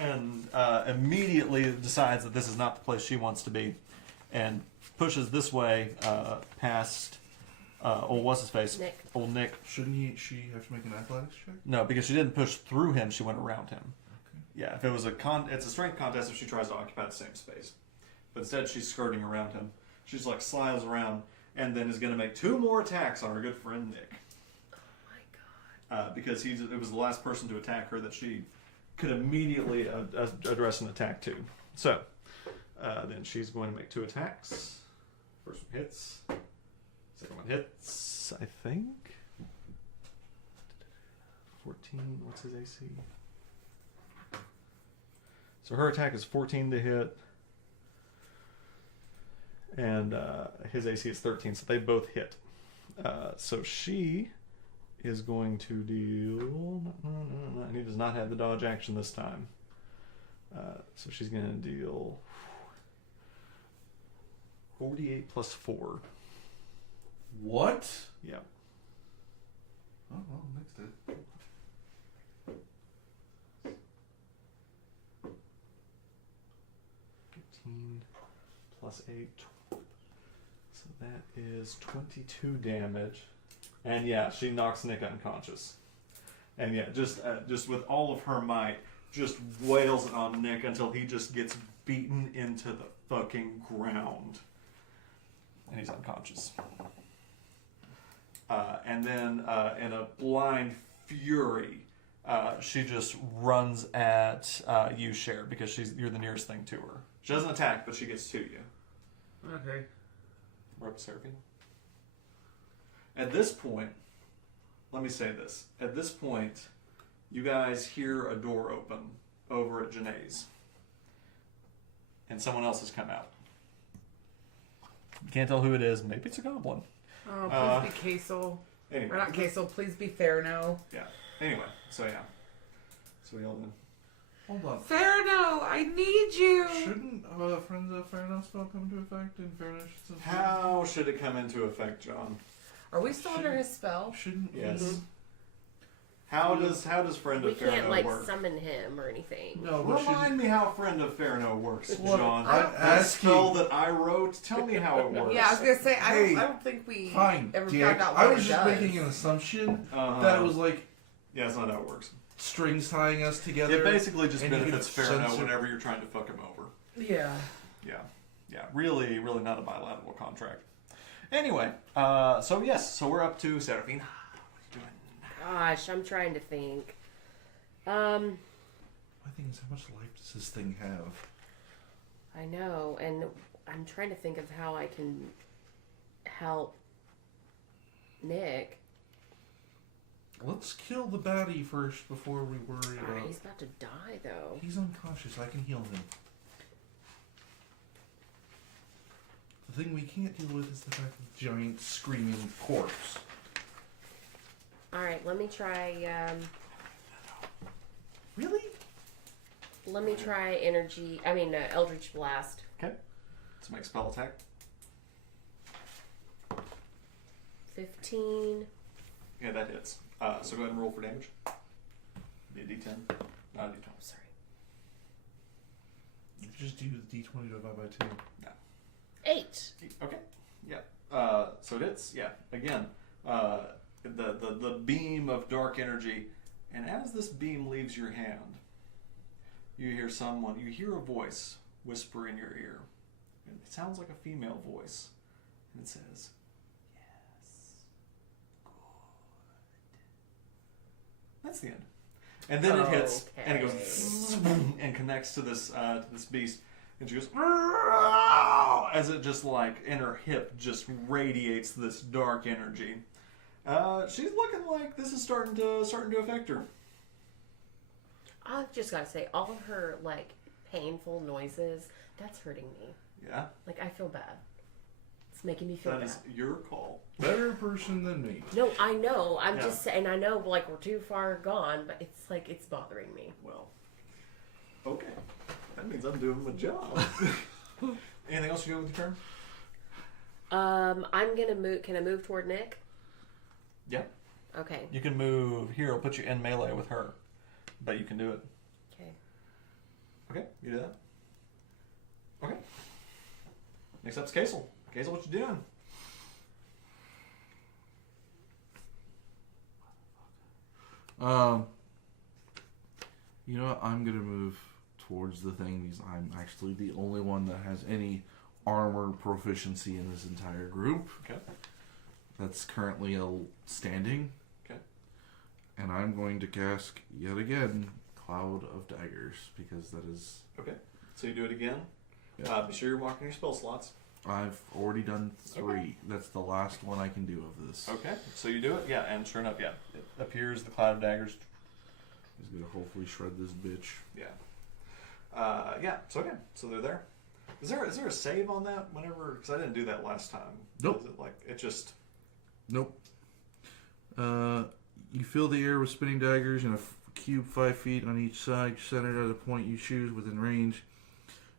and immediately decides that this is not the place she wants to be, and pushes this way past old what's his face, Nick. old Nick. Shouldn't she have to make an athletics check? No, because she didn't push through him; she went around him. Yeah, if it was it's a strength contest if she tries to occupy the same space, but instead she's skirting around him. She's like slides around, and then is going to make 2 more attacks on her good friend Nick. Because it was the last person to attack her that she could immediately address an attack to. So, then she's going to make 2 attacks. First one hits. Second one hits, I think. 14, what's his AC? So her attack is 14 to hit. And his AC is 13, so they both hit. So she is going to deal... No, and he does not have the dodge action this time. So she's going to deal 48 plus 4. What? Yeah. Oh, well, next it. Plus 8. So that is 22 damage. And yeah, she knocks Nick unconscious. And yeah, just with all of her might, just wails it on Nick until he just gets beaten into the fucking ground. And he's unconscious. And then in a blind fury, she just runs at you, Cher, because you're the nearest thing to her. She doesn't attack, but she gets to you. Okay. We're up to Serafina. At this point, let me say this. At this point, you guys hear a door open over at Janae's. And someone else has come out. You can't tell who it is. Maybe it's a goblin. Oh, please be Kasel. Anyway. Or not Kasel, please be Farno. Yeah. Anyway, so yeah. So we all done. Hold on. Farno, I need you! Shouldn't Friends of Fairness spell come into effect in fairness? How should it come into effect, John? Are we still under his spell? Shouldn't Yes. we? How does Friend We of Farno can't like work? summon him or anything. No, but Remind me how Friend of Farno works, Well, John. I'm That spell asking. that I wrote. Tell me how it works. Yeah, I was gonna say, Hey, I don't think we Fine, ever Dick. found out I what was it just does. making an assumption Uh-huh. that it was like Yeah, that's not how it works. strings tying us together. It basically just and you benefits could Farno censor- whenever you're trying to fuck him over. Yeah. Yeah. Really not a bilateral contract. Anyway, so we're up to Serafina. What are you doing? Gosh, I'm trying to think. My thing is, how much life does this thing have? I know, and I'm trying to think of how I can help Nick. Let's kill the baddie first before we worry about. He's about to die, though. He's unconscious. I can heal him. The thing we can't deal with is the fact of the giant screaming corpse. All right, let me try. Really? Let me try Eldritch Blast. Okay. Let's make spell attack. 15. Yeah, that hits. So go ahead and roll for damage. Be a D10, not a D20. Sorry. Just do the D20 divided by 2. No. 8. Okay. Yeah. So it hits. Yeah. Again, the beam of dark energy, and as this beam leaves your hand, you hear a voice whisper in your ear. And it sounds like a female voice, and it says, "Yes, good." That's the end. And then it hits, and it goes and connects to this beast, and she goes as it just like in her hip just radiates this dark energy. She's looking like this is starting to affect her. I've just got to say, all of her like painful noises, that's hurting me. Yeah, Like, I feel bad. It's making me feel that bad. is your call. Better person than me. No, I know. I'm Yeah. just saying, I know, like, we're too far gone, but it's like, it's bothering me. Well, okay, that means I'm doing my job. Anything else you do with your turn? I'm gonna move. Can I move toward Nick? Yeah. Okay. You can move here. I'll put you in melee with her, but you can do it. Okay. Okay, you do that. Okay. Next up's Kasel. Kasel, what you doing? You know what? I'm gonna move towards the thing because I'm actually the only one that has any armor proficiency in this entire group. Okay. That's currently standing. Okay. And I'm going to cast yet again Cloud of Daggers because that is. Okay. So you do it again. Yeah. Be sure you're marking your spell slots. I've already done 3. Okay. That's the last one I can do of this. Okay. So you do it. Yeah. And sure enough, yeah, it appears the cloud of daggers. He's gonna hopefully shred this bitch. Yeah. Yeah. So okay. So they're there. Is there a save on that? Whenever, because I didn't do that last time. Nope. Is it like it just? Nope. You fill the air with spinning daggers in a cube 5 feet on each side, centered at a point you choose within range.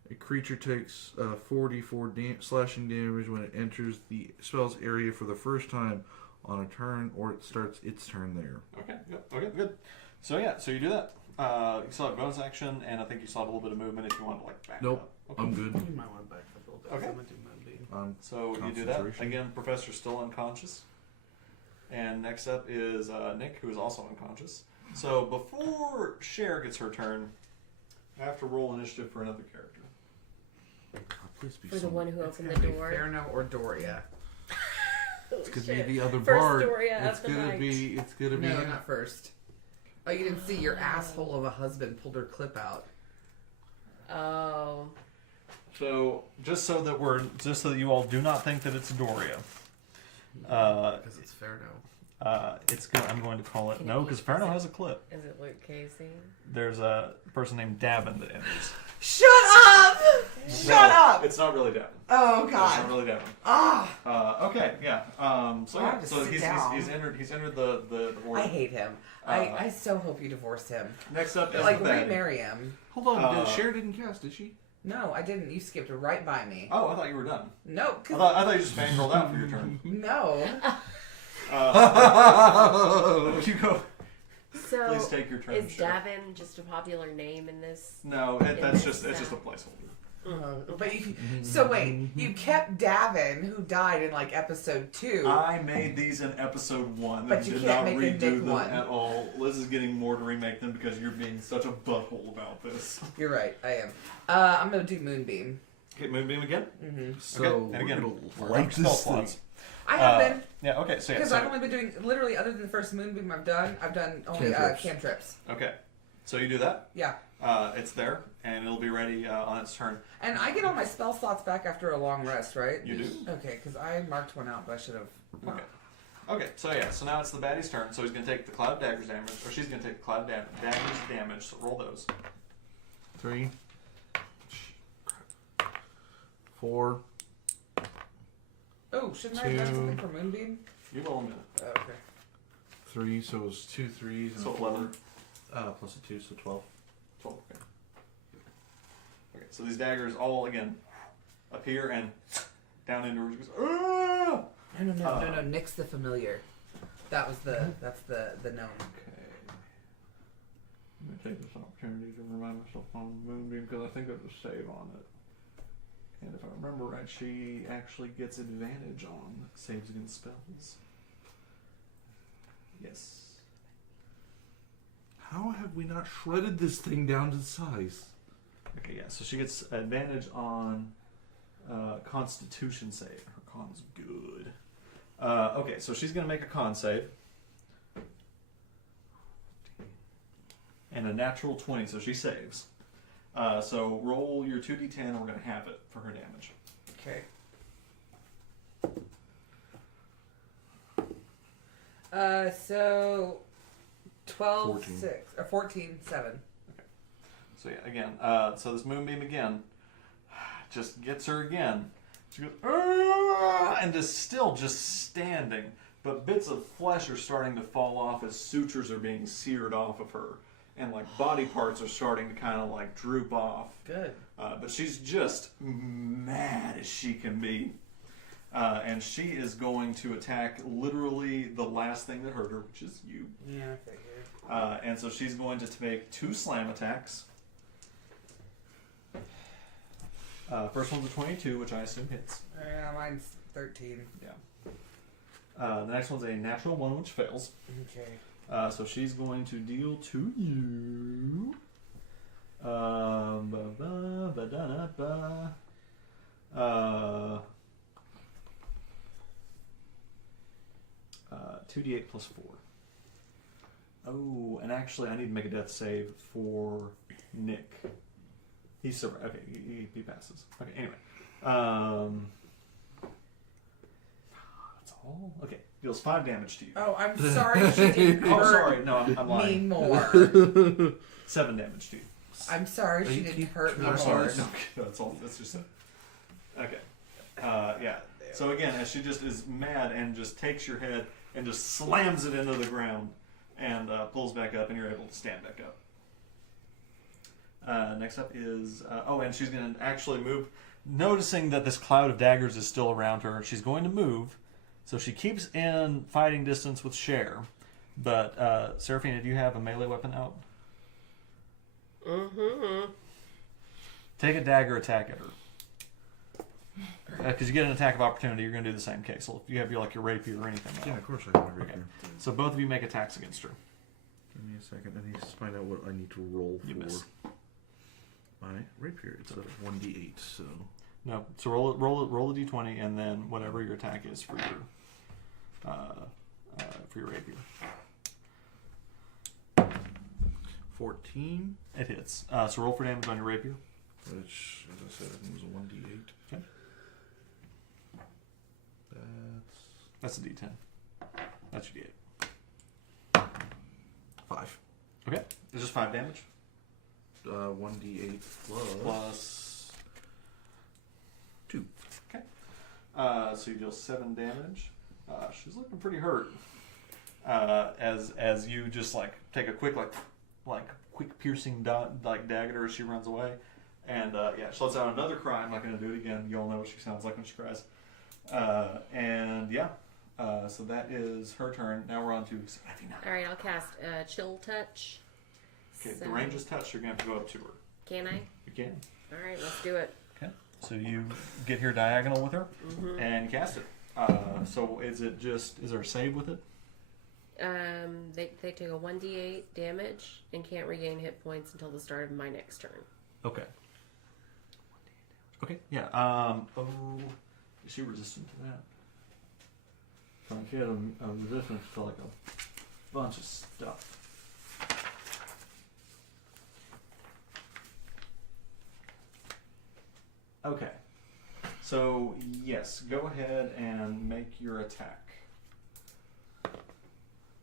A creature takes 44 slashing damage when it enters the spell's area for the first time on a turn, or it starts its turn there. Okay. Yep. Okay. Good. So yeah. So you do that. You still have bonus action, and I think you still have a little bit of movement if you want to like back Nope. up. Okay. I'm good. You might want to back up a little bit. Okay. I'm gonna do Moonbeam. So you do that. Concentration. Again, Professor's still unconscious. And next up is Nick, who is also unconscious. So before Cher gets her turn, I have to roll initiative for another character. God, please be For the someone. one who It's opened gonna the be door. Ferno or Doria. It's gonna Shit. be the other First bard. Doria It's of the gonna night. be. It's gonna be. No, not first. Oh, you didn't see your asshole of a husband pulled her clip out. Oh. So just so that you all do not think that it's Doria. Because it's Ferno. I'm going to call it Can no, it because use- Ferno is it- has a clip. Is it Luke Casey? There's a person named Davin that enters. Shut up! Shut up! It's not really Davin. Oh It's not God! really Davin. Ah! Okay, yeah. So I yeah, have to so sit he's down. entered the order. I hate him. I so hope you divorce him. Next up is Like the baddie. remarry him. Hold on. Uh, Cher didn't cast, did she? No, I didn't. You skipped right by me. Oh, I thought you were done. No, I 'cause- thought you just fangirled out for your turn. no. You go. So, Please take your turn. is Cher. Davin just a popular name in this? No, that's just it's just a placeholder. But you, so wait, you kept Davin, who died in like episode 2. I made these in episode 1 But and you did can't not make a redo Nick them one. at all. Liz is getting more to remake them because you're being such a butthole about this. You're right, I am. I'm gonna do Moonbeam. Okay, Moonbeam again. So Okay, and we're again, gonna like light spell this thing. slots. I have been, Yeah. Okay. So yeah. because So, I've only been doing, literally, other than the first Moonbeam I've done only Cantrips. cantrips. okay. So you do that. Yeah. It's there, and it'll be ready on its turn. And I get all my spell slots back after a long rest, right? You do. Okay, because I marked one out, but I should have. Okay. Okay. So yeah. So now it's the baddie's turn. So he's gonna take the cloud daggers damage, or she's gonna take the cloud daggers damage. So roll those. 3, 4, Oh, shouldn't I have done 2. something for Moonbeam? You roll a minute. Oh, okay. 3. So it's 2 3s and So a 4. 11. Plus a 2, so 12. 12. Okay. So these daggers all again appear and down into her. She goes, "Ah!" No. Nick's the familiar. That's the gnome. Okay. I'm gonna take this opportunity to remind myself on Moonbeam because I think there's a save on it. And if I remember right, she actually gets advantage on saves against spells. Yes. How have we not shredded this thing down to size? Okay, yeah, so she gets advantage on Constitution save. Her con's good. Okay, so she's going to make a con save. And a natural 20, so she saves. So roll your 2d10 and we're going to have it for her damage. Okay. So 12, 14. 6, or 14, 7. So yeah, again, so this moonbeam again just gets her again. She goes, "Argh!" And is still just standing, but bits of flesh are starting to fall off as sutures are being seared off of her, and like body parts are starting to kind of like droop off. Good. But she's just mad as she can be. And she is going to attack literally the last thing that hurt her, which is you. Yeah, I figured. And so she's going to make 2 slam attacks. First one's a 22, which I assume hits. Yeah, mine's 13. Yeah. The next one's a natural 1, which fails. Okay. So she's going to deal to you. 2d8 plus 4. Oh, and actually, I need to make a death save for Nick. He's survived. Okay, he passes. Okay, anyway. That's all? Okay, deals 5 damage to you. Oh, I'm sorry she didn't hurt Oh, sorry. No, I'm me lying. more. 7 damage to you. I'm sorry she didn't hurt me I'm more. sorry. No, that's all. That's just it. Okay. Yeah. So again, as she just is mad and just takes your head and just slams it into the ground and pulls back up, and you're able to stand back up. Next up is and she's going to actually move, noticing that this cloud of daggers is still around her. She's going to move, so she keeps in fighting distance with Cher. But Serafina, do you have a melee weapon out? Mm-hmm. Take a dagger attack at her. Because you get an attack of opportunity, you're going to do the same case. So if you have your rapier or anything. Yeah, of course I have a rapier. Okay. So both of you make attacks against her. Give me a second. I need to find out what I need to roll You for miss. my rapier. It's a 1d8, so... No, so roll a d20, and then whatever your attack is for your rapier. 14, It hits. So roll for damage on your rapier. which, as I said, I think was a 1d8. Okay. That's a d10. That's your d8. 5. Okay. It's just 5 damage. 1d8 Plus 2. Okay. So you deal 7 damage. She's looking pretty hurt. As you just take a quick quick piercing dagger as she runs away, and she lets out another cry. I'm not going to do it again. You all know what she sounds like when she cries. So that is her turn. Now we're on to Serafina. All right, I'll cast Chill Touch. Okay, So- the range is touched. You're going to have to go up to her. Can I? You can. All right, let's do it. Okay. So you get here diagonal with her and cast it. So is there a save with it? They take a 1d8 damage and can't regain hit points until the start of my next turn. Okay. Okay. Yeah. Is she resistant to that? She had a resistance to a bunch of stuff. Okay. So yes, go ahead and make your attack.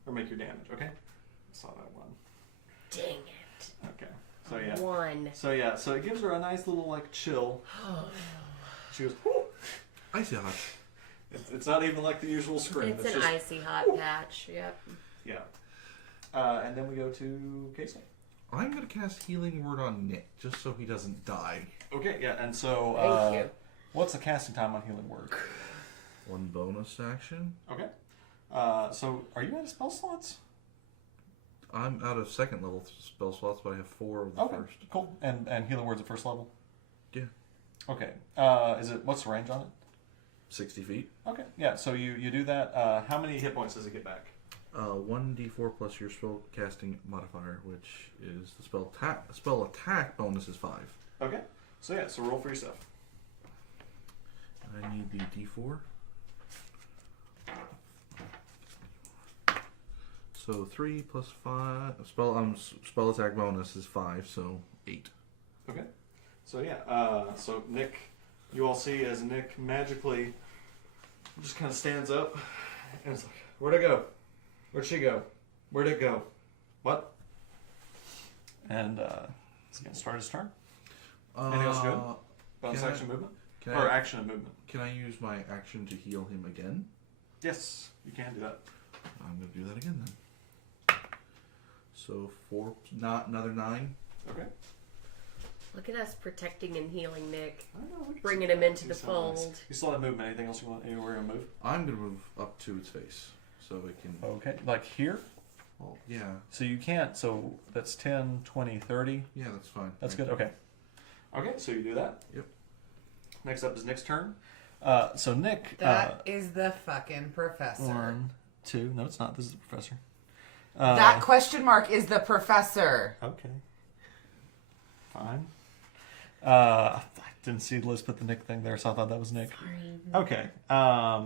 Or make your damage, okay? I saw that one. Dang it. Okay. So yeah. 1. So it gives her a nice little chill. She goes, whoo! Icy hot. It's not even like the usual scream. It's an just, icy hot patch. Yep. Yeah. And then we go to Kasel. I'm going to cast Healing Word on Nick, just so he doesn't die. Okay, yeah, and so Thank you. what's the casting time on Healing Word? 1 bonus action. Okay. So are you out of spell slots? I'm out of second level spell slots, but I have 4 of the Okay, first. cool. And Healing Word's at first level? Yeah. Okay. What's the range on it? 60 feet. Okay, yeah, so you do that. How many hit points does it get back? 1d4 plus your spell casting modifier, which is the spell attack bonus is 5. Okay. So yeah, so roll for yourself. I need the d4. So 3 plus 5. Spell attack bonus is 5, so 8. Okay. So yeah, so Nick, you all see as Nick magically just kind of stands up and it's like, where'd it go? Where'd she go? Where'd it go? What? And he's going to start his turn. Anything else good? Bonus can I- action movement? Can Or I, action and movement? can I use my action to heal him again? Yes, you can do that. I'm going to do that again then. So 4, not another 9. Okay. Look at us protecting and healing Nick. I don't know, we can Bringing see him that. into the He's so nice. fold. You still have movement. Anything else you want? Anywhere you want to move? I'm going to move up to its face, so it can... Okay, like here? Oh, yeah. So you can't, so that's 10, 20, 30. Yeah, that's fine. That's good, okay. Okay, so you do that. Yep. Next up is Nick's turn. So Nick... That is the fucking professor. 1, 2... No, it's not. This is the professor. That question mark is the professor. Okay. Fine. I didn't see Liz put the Nick thing there, so I thought that was Nick. Sorry. Okay.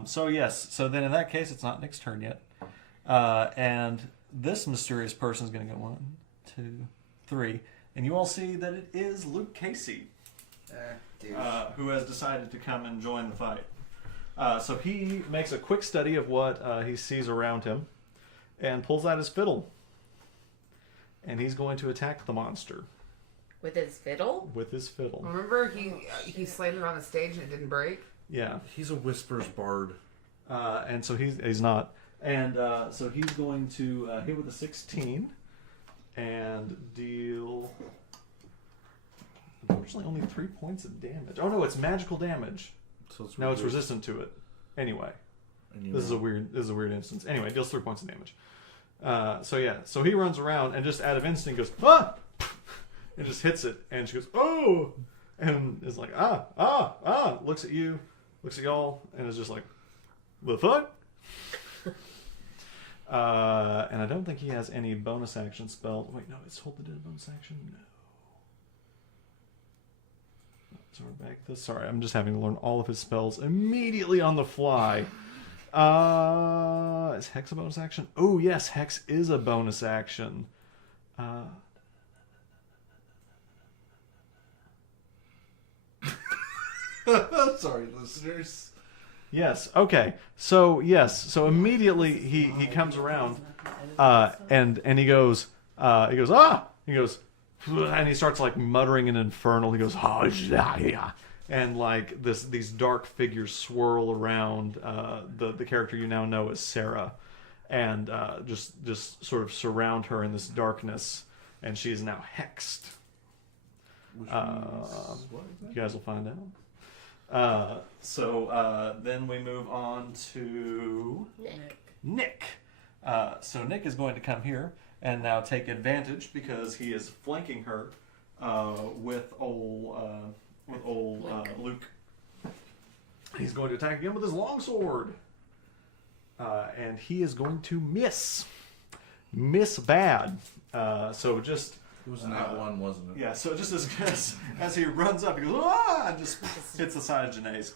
So yes. So then in that case, it's not Nick's turn yet. And this mysterious person is going to go 1, 2, 3. And you all see that it is Luke Casey, who has decided to come and join the fight. So he makes a quick study of what he sees around him and pulls out his fiddle. And he's going to attack the monster With his fiddle? with his fiddle. Remember he slammed it on the stage and it didn't break? Yeah. He's a Whispers bard. And so he's not. And so he's going to hit with a 16 and deal, unfortunately, only 3 points of damage. Oh no, it's magical damage. So it's No, it's resistant to it. Anyway, And you this is a weird instance. Anyway, it deals 3 points of damage. So yeah, so he runs around and just out of instinct goes ah, and just hits it, and she goes oh, and is like ah, looks at you, looks at y'all, and is just like, the fuck. And I don't think he has any bonus action spells. Wait, no, it's hold the dead bonus action. No. So we're back this. Sorry, I'm just having to learn all of his spells immediately on the fly. Is Hex a bonus action? Oh yes, Hex is a bonus action. Sorry, listeners. Yes. Okay. So yes. So immediately he comes around, and he goes ah. He goes, and he starts like muttering an infernal. He goes ah yeah, and like these dark figures swirl around the character you now know as Sarah, and just sort of surround her in this darkness, and she is now hexed. Which means what You guys will find out. So then we move on to Nick. So Nick is going to come here and now take advantage because he is flanking her with old Luke. He's going to attack again with his longsword, and he is going to miss bad. So just. It was in that one, wasn't it? Yeah, so just as he runs up, he goes, ah, and just hits the side of Janae's.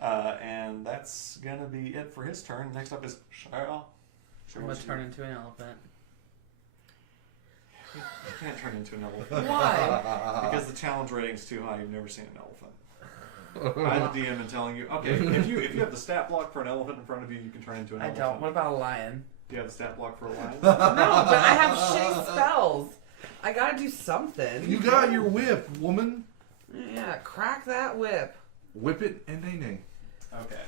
And that's going to be it for his turn. Next up is Cher. I'm going to turn into an elephant. You can't turn into an elephant. Why? Because the challenge rating is too high. You've never seen an elephant. I'm the DM and telling you, okay, if you have the stat block for an elephant in front of you, you can turn into an I elephant. don't. What about a lion? Do you have the stat block for a lion? No, but I have shitty spells. I gotta do something. You got your whip, woman. Yeah, crack that whip. Whip it and nay. Okay.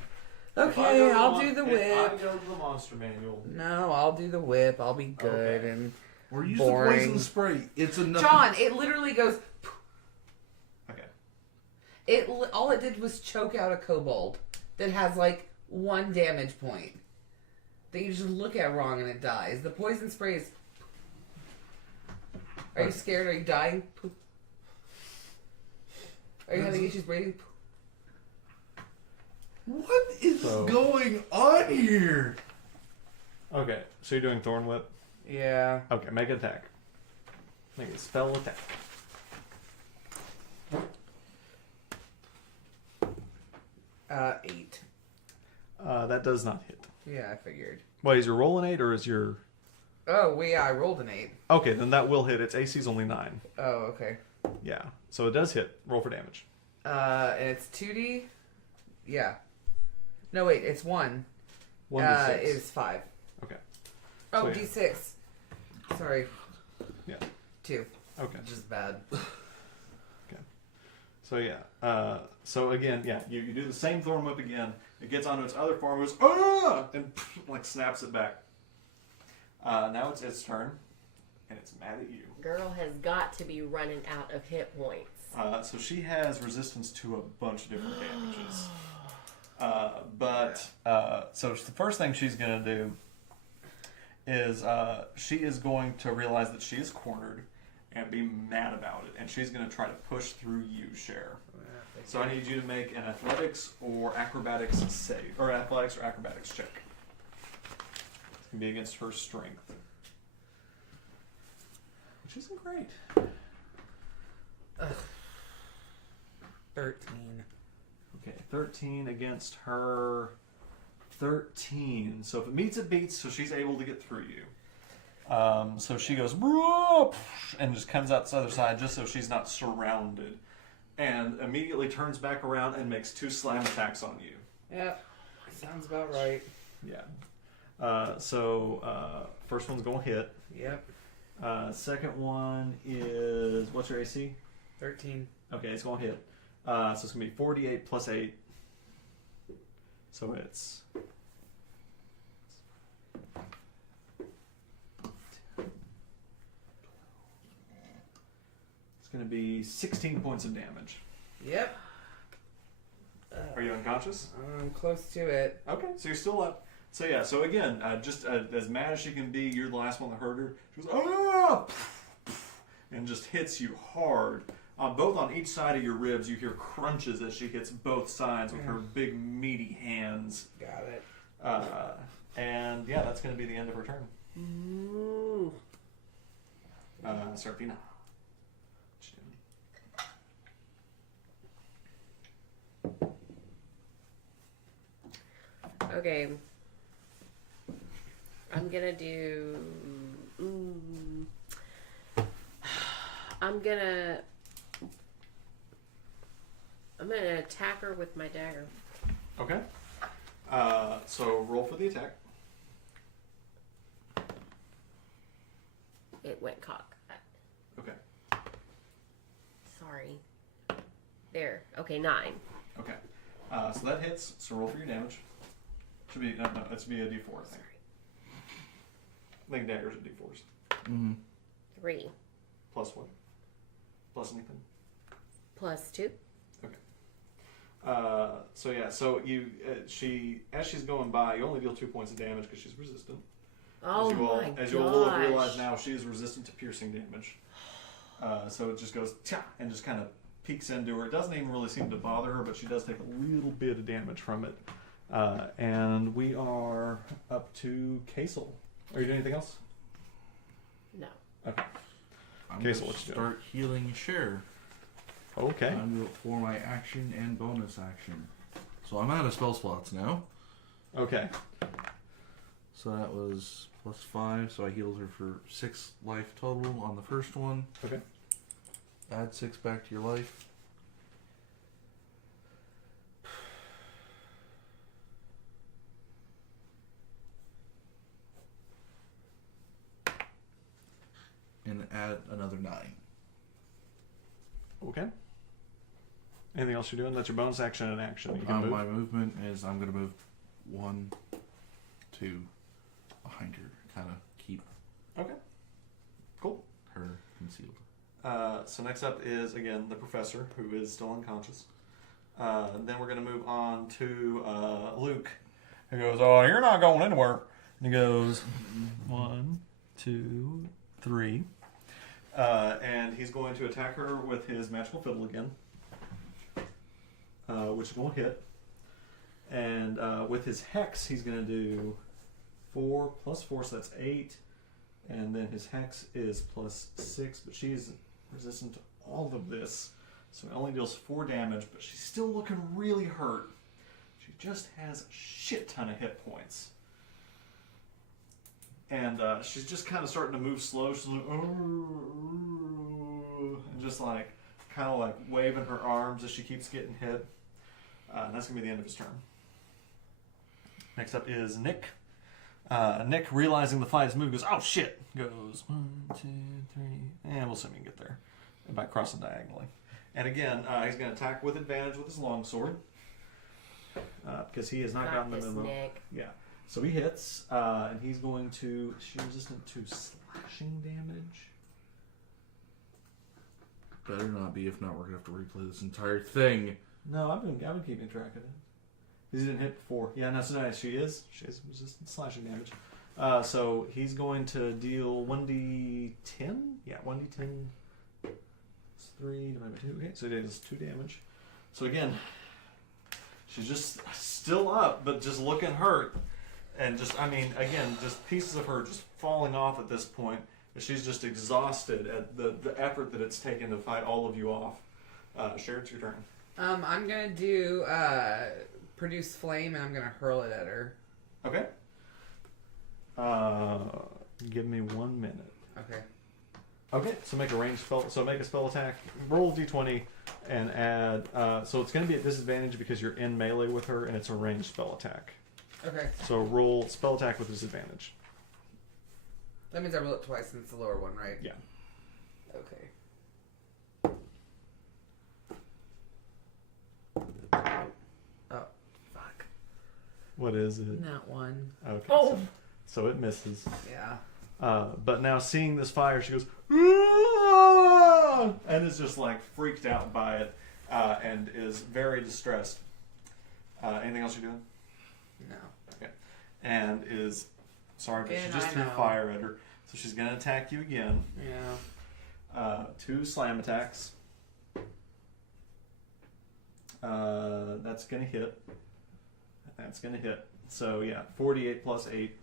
Okay, I'll do the If I whip. go to the monster manual. No, I'll do the whip. I'll be good. Okay. And Or use Boring. the poison spray. It's enough. John, it literally goes. Okay. All it did was choke out a kobold that has like 1 damage point that you just look at wrong and it dies. The poison spray is. Are you scared? Are you dying? Are you having issues breathing? What is going on here? Okay, so you're doing Thorn Whip? Yeah. Okay, make an attack. Make a spell attack. 8. That does not hit. Yeah, I figured. Wait, is your roll an 8 or is your... Oh, well, yeah, I rolled an 8. Okay, then that will hit. Its AC is only 9. Oh, okay. Yeah, so it does hit. Roll for damage. And it's 2D? Yeah. No, wait, it's 1. 1d6. It is 5. Okay. Oh, So, yeah. D6. Sorry. Yeah. 2. Okay. Just bad. So yeah. So again, yeah, you do the same Thorn Whip again. It gets onto its other form, goes ah, and like snaps it back. Now it's its turn, and it's mad at you. Girl has got to be running out of hit points. So she has resistance to a bunch of different damages. So the first thing she's gonna do is she is going to realize that she is cornered and be mad about it, and she's going to try to push through you, Cher. So I need you to make an athletics or acrobatics save, or athletics or acrobatics check. It's going to be against her strength, which isn't great. 13. Okay, 13 against her 13. So if it meets, it beats, so she's able to get through you. So she goes, and just comes out this other side just so she's not surrounded. And immediately turns back around and makes 2 slam attacks on you. Yep. Sounds about right. Yeah. First one's going to hit. Yep. Second one is, what's your AC? 13. Okay, it's going to hit. So it's going to be 48 plus 8. So it's... It's going to be 16 points of damage. Yep. Are you unconscious? I'm close to it. Okay, so you're still up. So yeah, so again, just as mad as she can be, you're the last one that hurt her. She goes, ah! And just hits you hard. Both on each side of your ribs, you hear crunches as she hits both sides with her big meaty hands. Got it. And yeah, that's going to be the end of her turn. Ooh. Serafina. Okay. I'm gonna do. I'm gonna attack her with my dagger. Okay. So roll for the attack. It went cock. Okay. Sorry. There. Okay, 9. Okay. So that hits. So roll for your damage. Should be no, it should be a D4, I think. I think daggers are D4s. Mm-hmm. 3. Plus what? Plus anything? Plus 2. Okay. So yeah, so you she as she's going by, you only deal 2 points of damage because she's resistant. Oh As you all will realize now, she is resistant to piercing damage. So it just goes tcha, and just kind of peeks into her. It doesn't even really seem to bother her, but she does take a little bit of damage from it. And we are up to Kasel. Are you doing anything else? No. Okay. I'm Okay, so going what to you doing? start healing Cher. Okay. I'm for my action and bonus action. So I'm out of spell slots now. Okay. So that was +5, so I healed her for 6 life total on the first one. Okay. Add 6 back to your life. And add another 9. Okay. Anything else you're doing? That's your bonus action and action. You can move. My movement is I'm going to move 1, 2 behind her. Kind of keep Okay. concealed. So next up is, again, the professor, who is still unconscious. Then we're going to move on to Luke, who goes, "Oh, you're not going anywhere." And he goes, 1, 2, 3. And he's going to attack her with his magical fiddle again, which will hit. And with his hex, he's going to do 4 plus 4, so that's 8. And then his hex is plus 6, but she's resistant to all of this. So it only deals 4 damage, but she's still looking really hurt. She just has a shit ton of hit points. And she's just kind of starting to move slow. She's like, and just like, kind of like waving her arms as she keeps getting hit. And that's going to be the end of his turn. Next up is Nick. Nick, realizing the fight is moved, goes, "Oh shit!" Goes 1, 2, 3, and we'll see if we can get there by crossing diagonally. And again, he's going to attack with advantage with his longsword because he has not gotten the memo. Nick. Yeah, so he hits, and he's going to. She's resistant to slashing damage. Better not be. If not, we're gonna have to replay this entire thing. No, I've been keeping track of it. He didn't hit before. Yeah, no, so nice. She is resistant to slashing damage. So he's going to deal 1d10. Yeah, 1d10. It's 3 divided by 2. Okay, so it does 2 damage. So again, she's just still up, but just looking hurt. And just, I mean, again, just pieces of her just falling off at this point. She's just exhausted at the effort that it's taken to fight all of you off. Cher, it's your turn. I'm gonna do produce flame, and I'm gonna hurl it at her. Okay. Give me 1 minute. Okay. Okay, so make a ranged spell. So make a spell attack. Roll d20 and add. So it's going to be at disadvantage because you're in melee with her, and it's a ranged spell attack. Okay. So roll spell attack with disadvantage. That means I roll it twice, and it's the lower one, right? Yeah. Okay. Oh, fuck. What is it? Not one. Okay. Oh. So it misses. Yeah. But now seeing this fire, she goes, "Ah!" and is just like freaked out by it, and is very distressed. Anything else you're doing? No. Okay. And is sorry, but Again, she just I threw know. fire at her, so she's gonna attack you again. Yeah. 2 slam attacks. That's gonna hit. That's gonna hit. So yeah, 48 plus 8.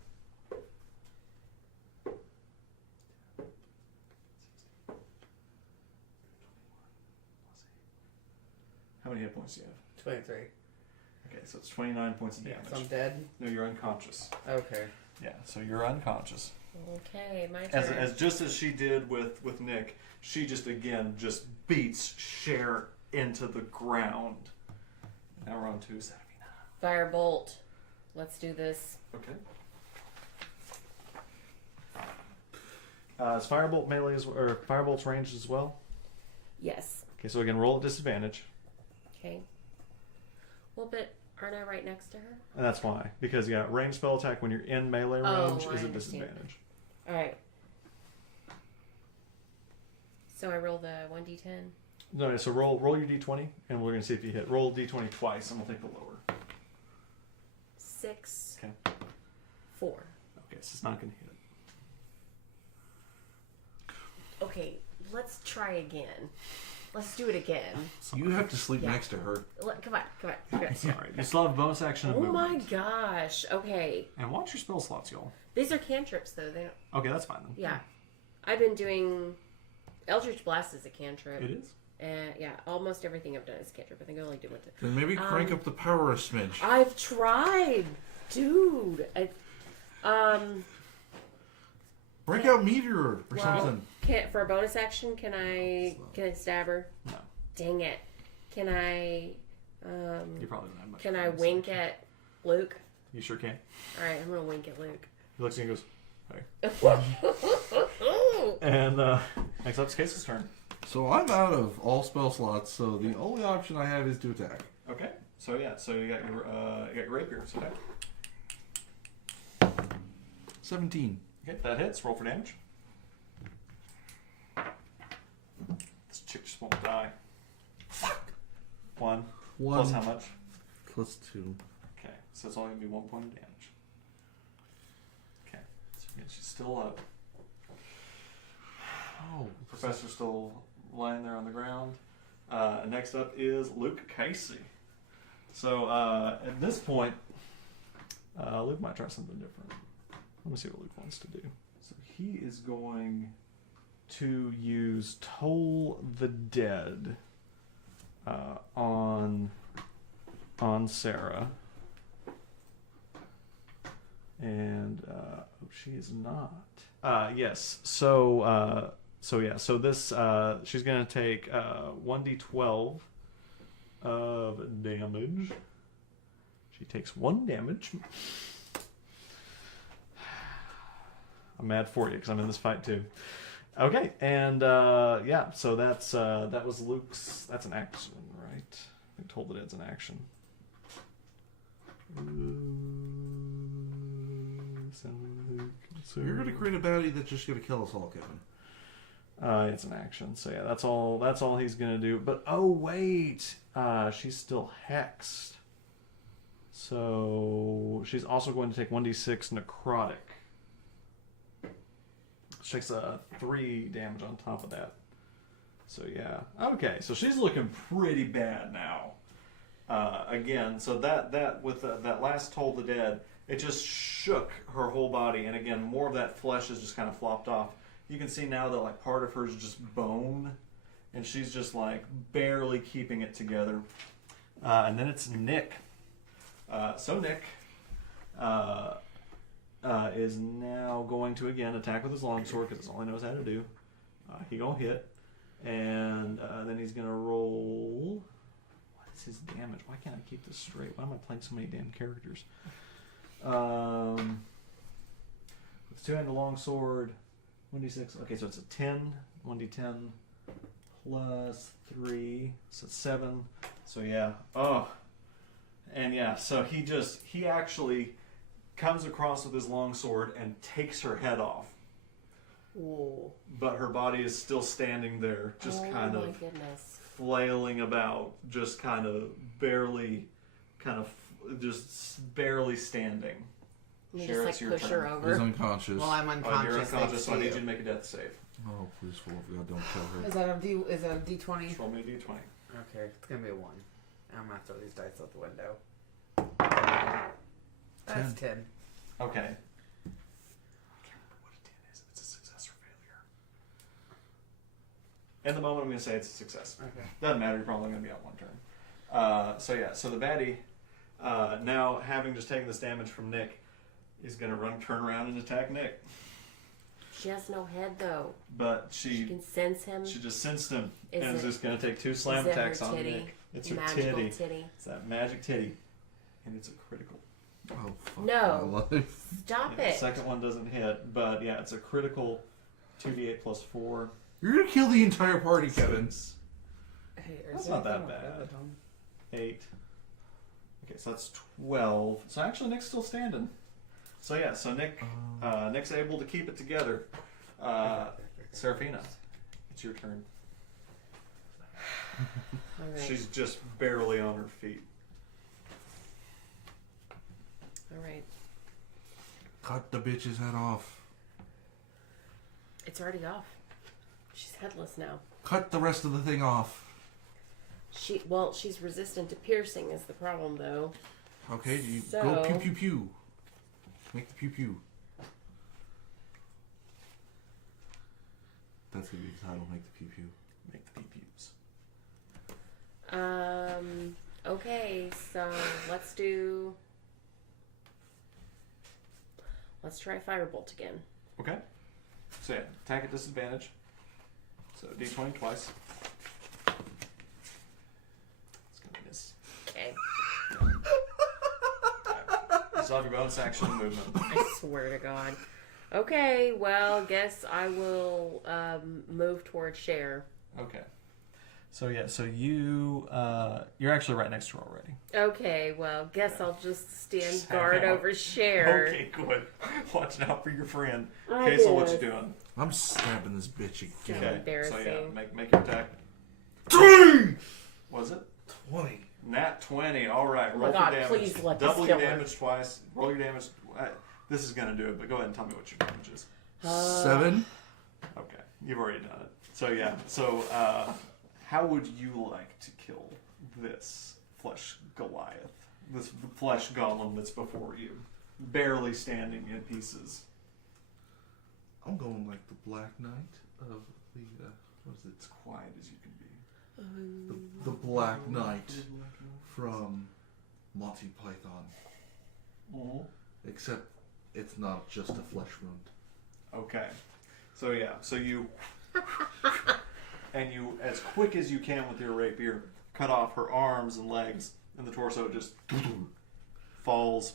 How many hit points do you have? 23. Okay, so it's 29 points of damage. So I'm dead? No, you're unconscious. Okay. Yeah, so you're unconscious. Okay, my turn. As just as she did with Nick, she just again just beats Cher into the ground. Now we're on to Serafina. Firebolt. Let's do this. Okay. Is Firebolt melee or Firebolt's ranged as well? Yes. Okay, so again, roll at disadvantage. Okay. Well, but aren't I right next to her? And that's why. Because, yeah, ranged spell attack when you're in melee range I is a understand. disadvantage. All right. So I roll the 1d10. No, so roll your d20, and we're going to see if you hit. Roll d20 twice, and we'll take the lower. 6. Okay. 4. Okay, so it's not going to hit. Okay, let's try again. Let's do it again. You have to sleep Yeah. next to her. Come on. Sorry. You still have bonus action and Oh movement. my gosh. Okay. And watch your spell slots, y'all. These are cantrips, though. They don't... Okay, that's fine then. Yeah. I've been doing... Eldritch Blast is a cantrip. It is? And yeah, almost everything I've done is cantrip. I think I only did one. Then maybe crank up the power a smidge. I've tried. Dude. Break out meteor or something. For a bonus action, can I stab her? No. Dang it. Can I... You probably don't have much. Can I bonus wink action. at Luke? You sure can. Alright, I'm gonna wink at Luke. He looks at you and goes, hey. And next up is Kasel's turn. So I'm out of all spell slots, so the only option I have is to attack. Okay. So yeah, so you got your rapier. So attack. 17. Okay, that hits. Roll for damage. chick just won't die. Fuck. One. One. Plus how much? Plus 2. Okay, so it's only gonna be 1 point of damage. Okay, so again, she's still up. Oh. Professor's still lying there on the ground. Next up is Luke Casey. So at this point, Luke might try something different. Let me see what Luke wants to do. So he is going to use Toll the Dead on Sarah. And she is not. Yes. So this she's gonna take 1d12 of damage. She takes 1 damage. I'm mad for you because I'm in this fight too. Okay, and yeah, so that was Luke's. That's an action, right? I told that it's an action. You're gonna create a baddie that's just gonna kill us all, Kevin. It's an action, so yeah, that's all he's gonna do. But oh wait, she's still hexed, so she's also going to take 1d6 necrotic. She takes 3 damage on top of that. So yeah, okay, so she's looking pretty bad now. Again, so that with that last Toll the Dead, it just shook her whole body, and again, more of that flesh has just kind of flopped off. You can see now that like part of her is just bone, and she's just like barely keeping it together. And then it's Nick. So Nick is now going to again attack with his longsword because that's all he knows how to do. He gonna hit, and then he's gonna roll. What is his damage? Why can't I keep this straight? Why am I playing so many damn characters? With 2-handed longsword. 1d6. Okay, so it's a 10. 1d10 plus 3. So 7. So yeah. Oh. And yeah, so he actually comes across with his longsword and takes her head off. Ooh. But her body is still standing there, just kind of flailing about, just kind of just barely standing. You Cher, just it's like push your her turn. He's over. unconscious. Well, I'm Oh, unconscious. you're unconscious, thanks so I to need you. you to make a death save. Oh, please, God, don't kill her. Is that a D20? Just roll me a d20. Okay, it's gonna be a 1. I'm gonna throw these dice out the window. That's 10. Okay. I can't remember what a 10 is. If it's a success or failure. In the moment, I'm going to say it's a success. Okay. Doesn't matter. You're probably going to be on 1 turn. So yeah. So the baddie, now having just taken this damage from Nick, is going to turn around and attack Nick. She has no head though. But She can sense him. she just sensed him Is and is it- just going to take 2 slam is it her attacks on titty? Nick. It's her Magical titty. titty. It's that magic titty, and it's a critical. Oh, fuck No. my life. Stop Yeah, it. the second one doesn't hit, but yeah, it's a critical. 2d8 plus 4. You're gonna kill the entire party, Kevin. Hey, That's not that bad. 8. Okay, so that's 12. So actually, Nick's still standing. So yeah, so Nick's able to keep it together. Serafina, it's your turn. All right. She's just barely on her feet. All right. Cut the bitch's head off. It's already off. She's headless now. Cut the rest of the thing off. She's resistant to piercing is the problem though. Okay, you So- go pew pew pew. Make the pew pew. That's gonna be the title. Make the pew pew. Make the peeps. Okay, so let's try Firebolt again. Okay. So yeah, attack at disadvantage. So d20 twice. It's gonna miss. Okay. Resolve your bonus action movement. I swear to God. Okay, well, guess I will move towards Cher. Okay. So yeah, so you're actually right next to her already. Okay, well, guess I'll just stand Just hang guard out. over Cher. Okay, good. Watching out for your friend. I Kasel, what guess. you doing? I'm stabbing this bitch So again. Okay. embarrassing. So yeah, make your attack. 20! Was it? 20. Nat 20. All right. Oh Roll my God, for damage. please let this Double kill your her. damage twice. Roll your damage. This is going to do it, but go ahead and tell me what your damage is. 7. Okay. You've already done it. So, yeah. So, how would you like to kill this flesh Goliath? This flesh golem that's before you? Barely standing in pieces. I'm going like the Black Knight of the, what is it? As quiet as you can be. The Black Knight from Monty Python. Mm-hmm. Except it's not just a flesh wound. Okay. So yeah, so you and you, as quick as you can with your rapier, cut off her arms and legs, and the torso just falls,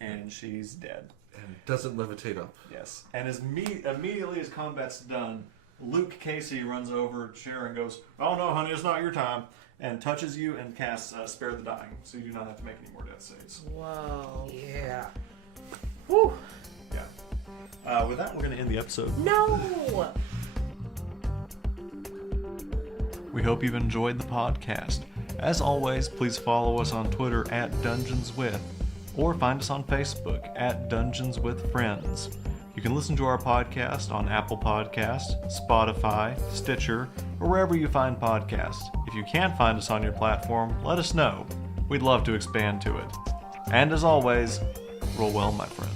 and she's dead. And it doesn't levitate up. Yes. And as immediately as combat's done, Luke Casey runs over to Cher and goes, "Oh no, honey, it's not your time," and touches you and casts Spare the Dying, so you do not have to make any more death saves. Whoa. Yeah. Whew. Yeah. With that, we're going to end the episode. No! We hope you've enjoyed the podcast. As always, please follow us on Twitter @DungeonsWith, or find us on Facebook @DungeonsWithFriends. You can listen to our podcast on Apple Podcasts, Spotify, Stitcher, or wherever you find podcasts. If you can't find us on your platform, let us know. We'd love to expand to it. And as always, roll well, my friends.